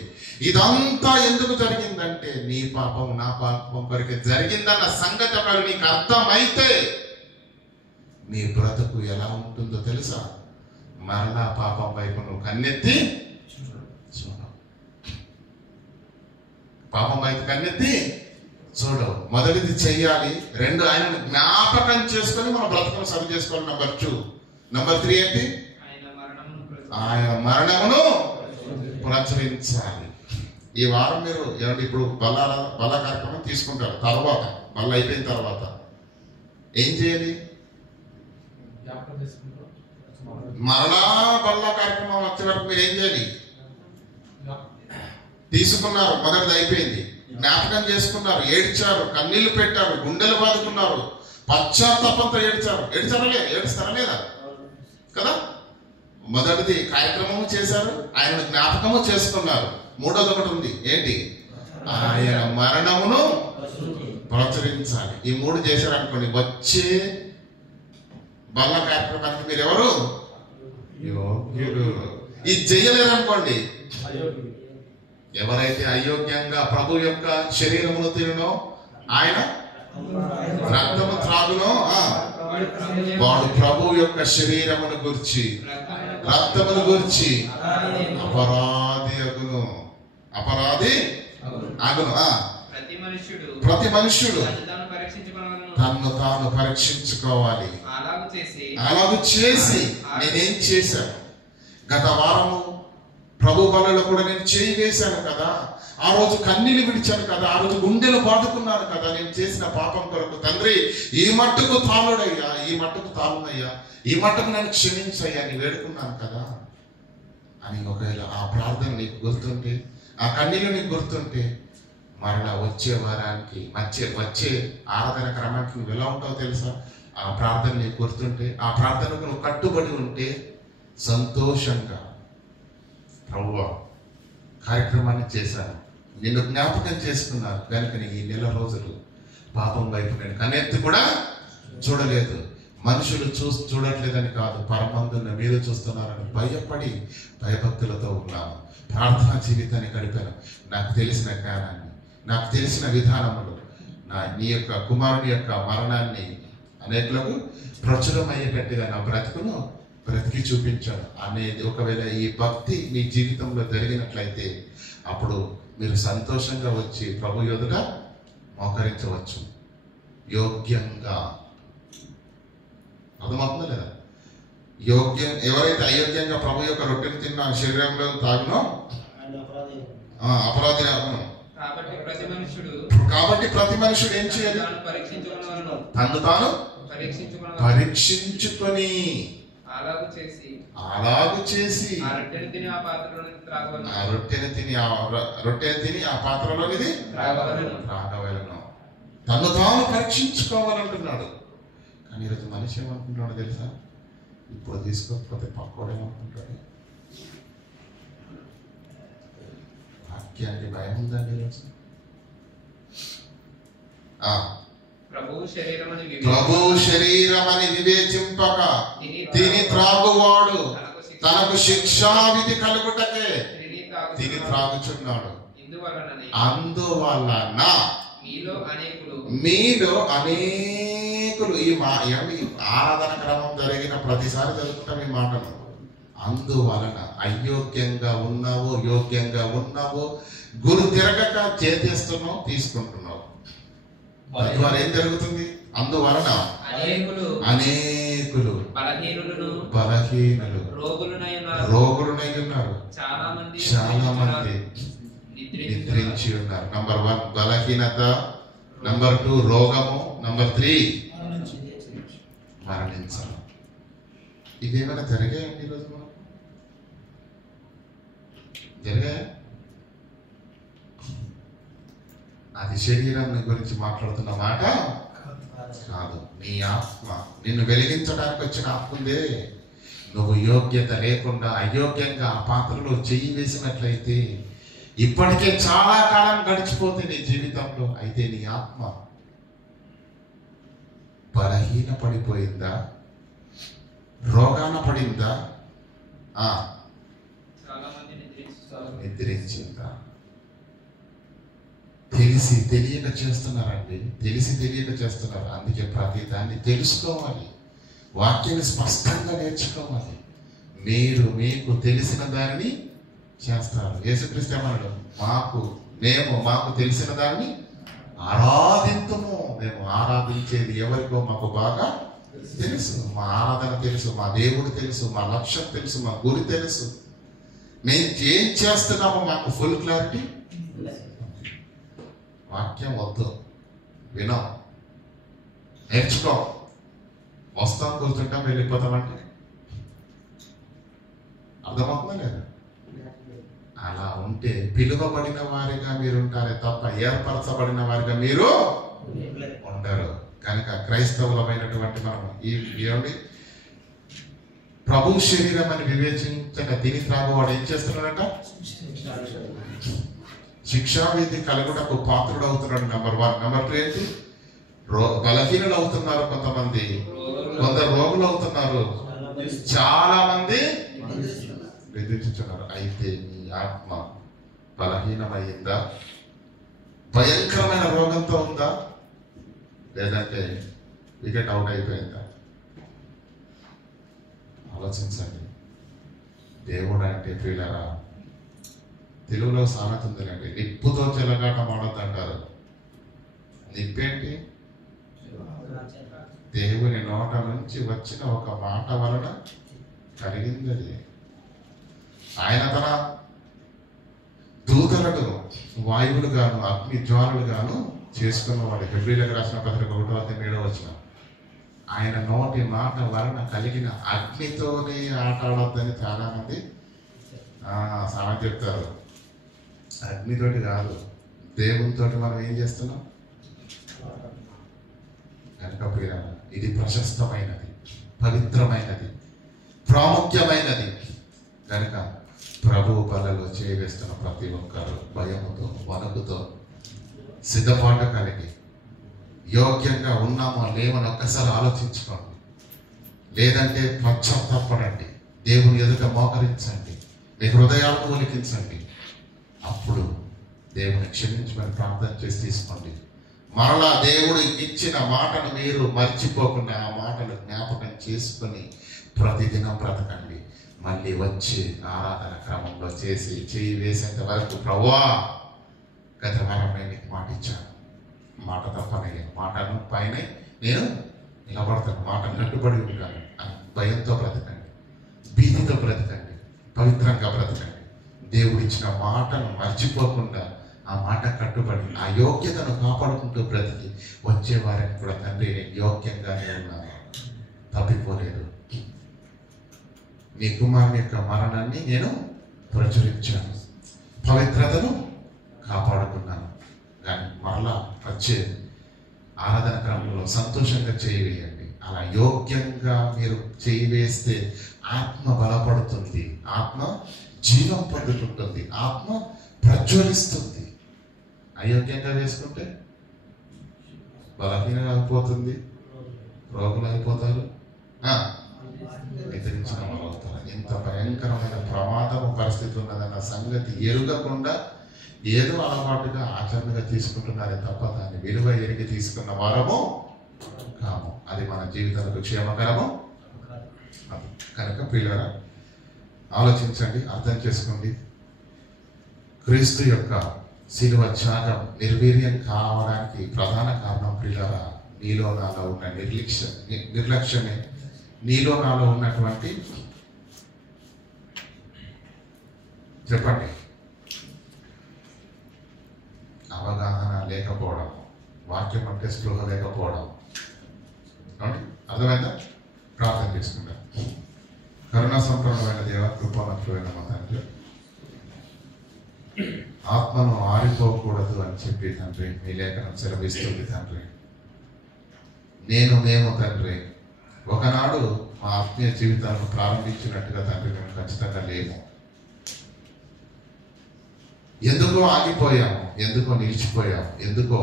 ఇదంతా ఎందుకు జరిగిందంటే నీ పాపం నా పాపం కొరికి జరిగిందన్న సంగతి ఒకవేళ నీకు అర్థమైతే నీ బ్రతుకు ఎలా ఉంటుందో తెలుసా? మరలా పాపం వైపు నువ్వు కన్నెత్తి చూడవు. పాపం వైపు కన్నెత్తి చూడవు. మొదటిది చెయ్యాలి. రెండు, ఆయనను జ్ఞాపకం చేసుకొని మన బ్రతుకును సరి చేసుకోవాలి. నంబర్ 2. నంబర్ 3 ఏంటి? ఆయన మరణమును ప్రచురించాలి. ఈ వారం మీరు ఏమంటే ఇప్పుడు బల్ల కార్యక్రమం తీసుకుంటారు. తర్వాత బల్ల అయిపోయిన తర్వాత ఏం చేయాలి? మరలా బల్ల కార్యక్రమం వచ్చే వరకు మీరు ఏం చేయాలి? తీసుకున్నారు, మొదటిది అయిపోయింది, జ్ఞాపకం చేసుకున్నారు, ఏడ్చారు, కన్నీళ్లు పెట్టారు, గుండెలు బాదుకున్నారు, పశ్చాత్తాపంతో ఏడ్చారు. ఏడుస్తారా లేదా కదా? మొదటిది కార్యక్రమము చేశారు, ఆయన జ్ఞాపకము చేసుకున్నారు. మూడోది ఒకటి ఉంది, ఏంటి? ఆయన మరణమును ప్రచురించాలి. ఈ 3 చేశారు అనుకోండి, వచ్చే బల్ల కార్యక్రమానికి మీరు ఎవరు? యోగ్యుడు. ఇది చేయలేరు అనుకోండి, ఎవరైతే అయోగ్యంగా ప్రభు యొక్క శరీరమును తినో, ఆయన రక్తము త్రాగునో, వాడు ప్రభు యొక్క శరీరమును గురించి రక్తమును గురించి అపరాధి అగును. ప్రతి మనుష్యుడు తన్ను తాను పరీక్షించుకోవాలి. అలాగూ చేసి నేనేం చేశాను? గత వారము ప్రభు బలలో కూడా నేను చేయి వేశాను కదా, ఆ రోజు కన్నీళ్లు విడిచాను కదా, ఆ రోజు గుండెలు బాదుకున్నాను కదా, నేను చేసిన పాపం కొరకు తండ్రి ఈ మట్టుకు తాళుడయ్యా, ఈ మట్టుకు తాళునయ్యా, ఈ మట్టుకు నన్ను క్షమించయ్యా అని వేడుకున్నాను కదా అని ఒకవేళ ఆ ప్రార్థన నీకు గుర్తుంటే, ఆ కన్నీళ్ళు నీకు గుర్తుంటే, మరలా వచ్చే వారానికి వచ్చే ఆరాధన క్రమానికి నువ్వు ఎలా ఉంటావో తెలుసా? ఆ ప్రార్థన నీకు గుర్తుంటే, ఆ ప్రార్థనకు నువ్వు కట్టుబడి ఉంటే సంతోషంగా, ప్రభువా కార్యక్రమాన్ని చేశాను, నిన్ను జ్ఞాపకం చేసుకున్నాను కనుక ఈ నెల రోజులు పాపం వైపు నేను కన్నెత్తి కూడా చూడలేదు. మనుషులు చూడట్లేదని కాదు, పరమందున్న మీరు చూస్తున్నారని భయపడి భయభక్తులతో ఉన్నాను. ప్రార్థనా జీవితాన్ని గడిపాను. నాకు తెలిసిన జ్ఞానాన్ని, నాకు తెలిసిన విధానములు, నీ యొక్క కుమారుని యొక్క మరణాన్ని అనేకులకు ప్రచురమయ్యేటట్టుగా నా బ్రతుకును బ్రతికి చూపించాడు అనేది ఒకవేళ ఈ భక్తి మీ జీవితంలో జరిగినట్లయితే అప్పుడు మీరు సంతోషంగా వచ్చి ప్రభు ఎదుట మోకరించవచ్చు. యోగ్యంగా, అర్థమవుతుందా లేదా? ఎవరైతే అయోగ్యంగా ప్రభు యొక్క రొట్టెను తిన్న శరీరంలో తాగునో అపరాధి అగును. కాబట్టి ప్రతి మనుషుడు ఏం చేయాలి? తను తాను పరీక్షించుకొని అలాగు చేసి ఆ రొట్టెని తిని ఆ పాత్రలోనిది త్రాగవలెను. తను తాను పరీక్షించుకోవాలంటున్నాడు. కానీ ఈరోజు మనిషి ఏమనుకుంటున్నాడు తెలుసా? ఇప్పుడు తీసుకోకపోతే పక్కోడు ఏమనుకుంటాడు? వాక్యానికి భయం ఉందండి ఈరోజు. ప్రభు శరీరమని వివేచింపక తిని త్రాగువాడు తనకు శిక్షావిధి కలుగుటకే తిని త్రాగుచున్నాడు. అందువలన మీలో అనేకులు ఈ ఆరాధన క్రమం జరిగిన ప్రతిసారి జరుగుతాం ఈ మాటలు. అందువలన అయోగ్యంగా ఉన్నావో యోగ్యంగా ఉన్నావో గురు తిరగక చేసేస్తున్నావు, తీసుకుంటున్నావు. ద్వారా ఏం జరుగుతుంది? అందువలన అనేకులు బలహీనులు రోగులునై ఉన్నారు, చాలా మంది నిద్రించి ఉన్నారు. నంబర్ 1 బలహీనత, నంబర్ 2 రోగము, నంబర్ 3 మరణించడం. ఇదేమైనా జరిగాయండి ఈరోజు? మనం జరిగాయా? అది శరీరం గురించి మాట్లాడుతున్న మాట కాదు. నీ ఆత్మ, నిన్ను వెలిగించడానికి వచ్చిన ఆత్మ ఉందే, నువ్వు యోగ్యత లేకుండా అయోగ్యంగా ఆ పాత్రలో చెయ్యి వేసినట్లయితే ఇప్పటికే చాలా కాలం గడిచిపోతే నీ జీవితంలో, అయితే నీ ఆత్మ బలహీన పడిపోయిందా, రోగాన పడిందా, నిద్రించిందా? తెలిసి తెలియక చేస్తున్నారండి, తెలిసి తెలియక చేస్తున్నారు. అందుకే ప్రతి దాన్ని తెలుసుకోవాలి, వాక్యాన్ని స్పష్టంగా నేర్చుకోవాలి. మీరు మీకు తెలిసిన దానిని చేస్తారు. యేసుక్రీస్తు ఏమన్నాడు? మాకు తెలిసిన దాన్ని ఆరాధింతుము. మేము ఆరాధించేది ఎవరికో మాకు బాగా తెలుసు. మా ఆరాధన తెలుసు, మా దేవుడు తెలుసు, మా లక్ష్యం తెలుసు, మా గురి తెలుసు. మేము ఏం చేస్తున్నామో మాకు ఫుల్ క్లారిటీ. వాక్యం వద్దు, వినం, నేర్చుకో, వస్తాం, కూర్చుంటాం, వెళ్ళిపోతామంటే అర్థమవుతుందా లేదా? అలా ఉంటే పిలువబడిన వారిగా మీరు ఉంటారే తప్ప ఏర్పరచబడిన వారిగా మీరు ఉండరు. కనుక క్రైస్తవులమైనటువంటి మనం ఏమండి, ప్రభు శరీరం అని వివేచించక తిని త్రాగువాడు ఏం చేస్తున్నాడట? శిక్షావిధి కలుగుటకు పాత్రుడు అవుతున్నాడు. నెంబర్ 1. నెంబర్ 2 ఏంటి? బలహీనులు అవుతున్నారు కొంతమంది, కొందరు రోగులు అవుతున్నారు, చాలా మంది నిద్రించుతున్నారు. అయితే నీ ఆత్మ బలహీనమైందా? భయంకరమైన రోగంతో ఉందా? లేదంటే వికెట్ అవుట్ అయిపోయిందా? ఆలోచించండి. దేవుడు అంటే ప్రియులారా, తెలుగులో సామెత ఉందిలేండి, నిప్పుతో చెలగాట మాడద్దు అంటారు. నిప్పేంటి? దేవుని నోట నుంచి వచ్చిన ఒక మాట వలన కలిగింది అది. ఆయన తన దూతలను వాయువులుగాను అగ్ని జ్వాలులుగాను చేసుకున్నవాడు. హెబ్రీయులకు రాసిన పత్రిక 1:7 ఆయన నోటి మాట వలన కలిగిన అగ్నితోనే ఆటాడొద్దని చాలా మంది సామెత చెప్తారు. అగ్నితోటి కాదు, దేవునితోటి మనం ఏం చేస్తున్నాం? కనుక ఇది ప్రశస్తమైనది, పవిత్రమైనది, ప్రాముఖ్యమైనది. కనుక ప్రభు బలలో చేయవేస్తున్న ప్రతి ఒక్కరు భయముతో, వణుకుతో, సిద్ధపాటు కలిగి యోగ్యంగా ఉన్నామో లేవని ఒక్కసారి ఆలోచించుకోండి. లేదంటే పశ్చాత్తాపడండి, దేవుని ఎదుట మోకరించండి, మీ హృదయాలను ఒలికించండి. అప్పుడు దేవుని క్షమించమని ప్రార్థన చేసి తీసుకోండి. మరలా దేవుడు ఇచ్చిన మాటను మీరు మర్చిపోకుండా ఆ మాటలు జ్ఞాపకం చేసుకుని ప్రతిదినం బ్రతకండి. మళ్ళీ వచ్చి ఆరాధన క్రమంలో చేసి చేయి వేసేంత వరకు ప్రభువా, గత వారం నేను నీకు మాట ఇచ్చాను, మాట తప్పనయ్యా, మాటను పైన నేను నిలబడతాను, మాటను కట్టుబడి ఉంటాను అని భయంతో బ్రతకండి, భీతితో బ్రతకండి, పవిత్రంగా బ్రతకండి. దేవుడిచ్చిన మాటను మర్చిపోకుండా ఆ మాట కట్టుబడి ఆ యోగ్యతను కాపాడుకుంటూ బ్రతికి వచ్చే వారిని కూడా తండ్రి నేను యోగ్యంగానే ఉన్నాను, తప్పిపోలేదు, నీ కుమారుని యొక్క మరణాన్ని నేను ప్రచురించాను, పవిత్రతను కాపాడుకున్నాను. కానీ మరలా వచ్చే ఆరాధన క్రమంలో సంతోషంగా చేయవేయండి. అలా యోగ్యంగా మీరు చేయవేస్తే ఆత్మ బలపడుతుంది, ఆత్మ జీవం పొందుతుంటుంది, ఆత్మ ప్రజ్వలిస్తుంది. అయోగ్యంగా వేసుకుంటే బలహీనంగా అయిపోతుంది, రోగులు అయిపోతారు, నిద్రించిన వాళ్ళు అవుతారు. ఇంత భయంకరమైన ప్రమాదము పరిస్థితి ఉన్నదన్న సంగతి ఎరుగకుండా ఏదో అలవాటుగా ఆచరణగా తీసుకుంటున్నారే తప్ప దాన్ని విలువ ఎరిగి తీసుకున్న వారము కాము. అది మన జీవితాలకు క్షేమకరము. కనుక ప్రియులారా, ఆలోచించండి, అర్థం చేసుకోండి. క్రీస్తు యొక్క శిలువ త్యాగం నిర్వీర్యం కావడానికి ప్రధాన కారణం ప్రియులారా, నీలో నాలో ఉన్న నిర్లక్ష్యమే, నీలో నాలో ఉన్నటువంటి చెప్పండి అవగాహన లేకపోవడం, వాక్యం అంటే స్పృహ లేకపోవడం. అర్థమైందా? ప్రార్థన చేసుకుంటాం. కరుణా సంపన్నమైన దేవ, కృపావంతుడైన మా తండ్రి, ఆత్మను ఆరిపోకూడదు అని చెప్పి తండ్రి మీ లేఖనం సెలవిస్తుంది తండ్రి. మేము తండ్రి ఒకనాడు మా ఆత్మీయ జీవితాలను ప్రారంభించినట్టుగా తండ్రి మేము ఖచ్చితంగా లేము. ఎందుకో ఆగిపోయాము, ఎందుకో నిలిచిపోయాము, ఎందుకో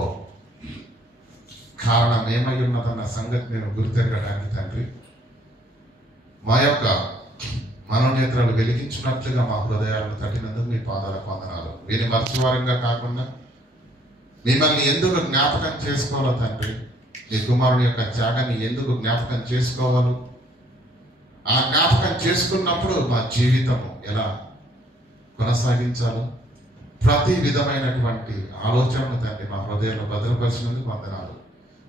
కారణం ఏమై ఉన్నదన్న సంగతి మేము గుర్తెరగడానికి తండ్రి మా యొక్క మనోనేత్రాలు వెలిగించినట్లుగా మా హృదయాలను తట్టినందుకు మీ పాదాలకు వందనాలు. వీరి మర్చివారంగా కాకుండా మిమ్మల్ని ఎందుకు జ్ఞాపకం చేసుకోవాలో తండ్రి, మీ కుమారుని యొక్క త్యాగాన్ని ఎందుకు జ్ఞాపకం చేసుకోవాలి, ఆ జ్ఞాపకం చేసుకున్నప్పుడు మా జీవితము ఎలా కొనసాగించాలో ప్రతి విధమైనటువంటి ఆలోచనను తండ్రి మా హృదయంలో భద్రపరిచినందుకు వందనాలు.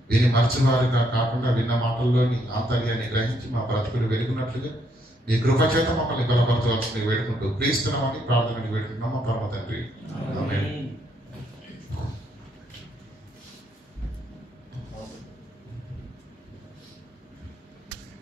వీరిని మర్చివారుగా కాకుండా విన్న మాటల్లోని ఆంతర్యాన్ని గ్రహించి మా బ్రతుకులు వెలుగునట్లుగా మీ కృపచేత మమ్మల్ని బలపరచవలసింది వేడుకుంటూ క్రీస్తునామని ప్రార్థనని వేడుకుంటున్నాము పరమ తండ్రి. ఆమేన్.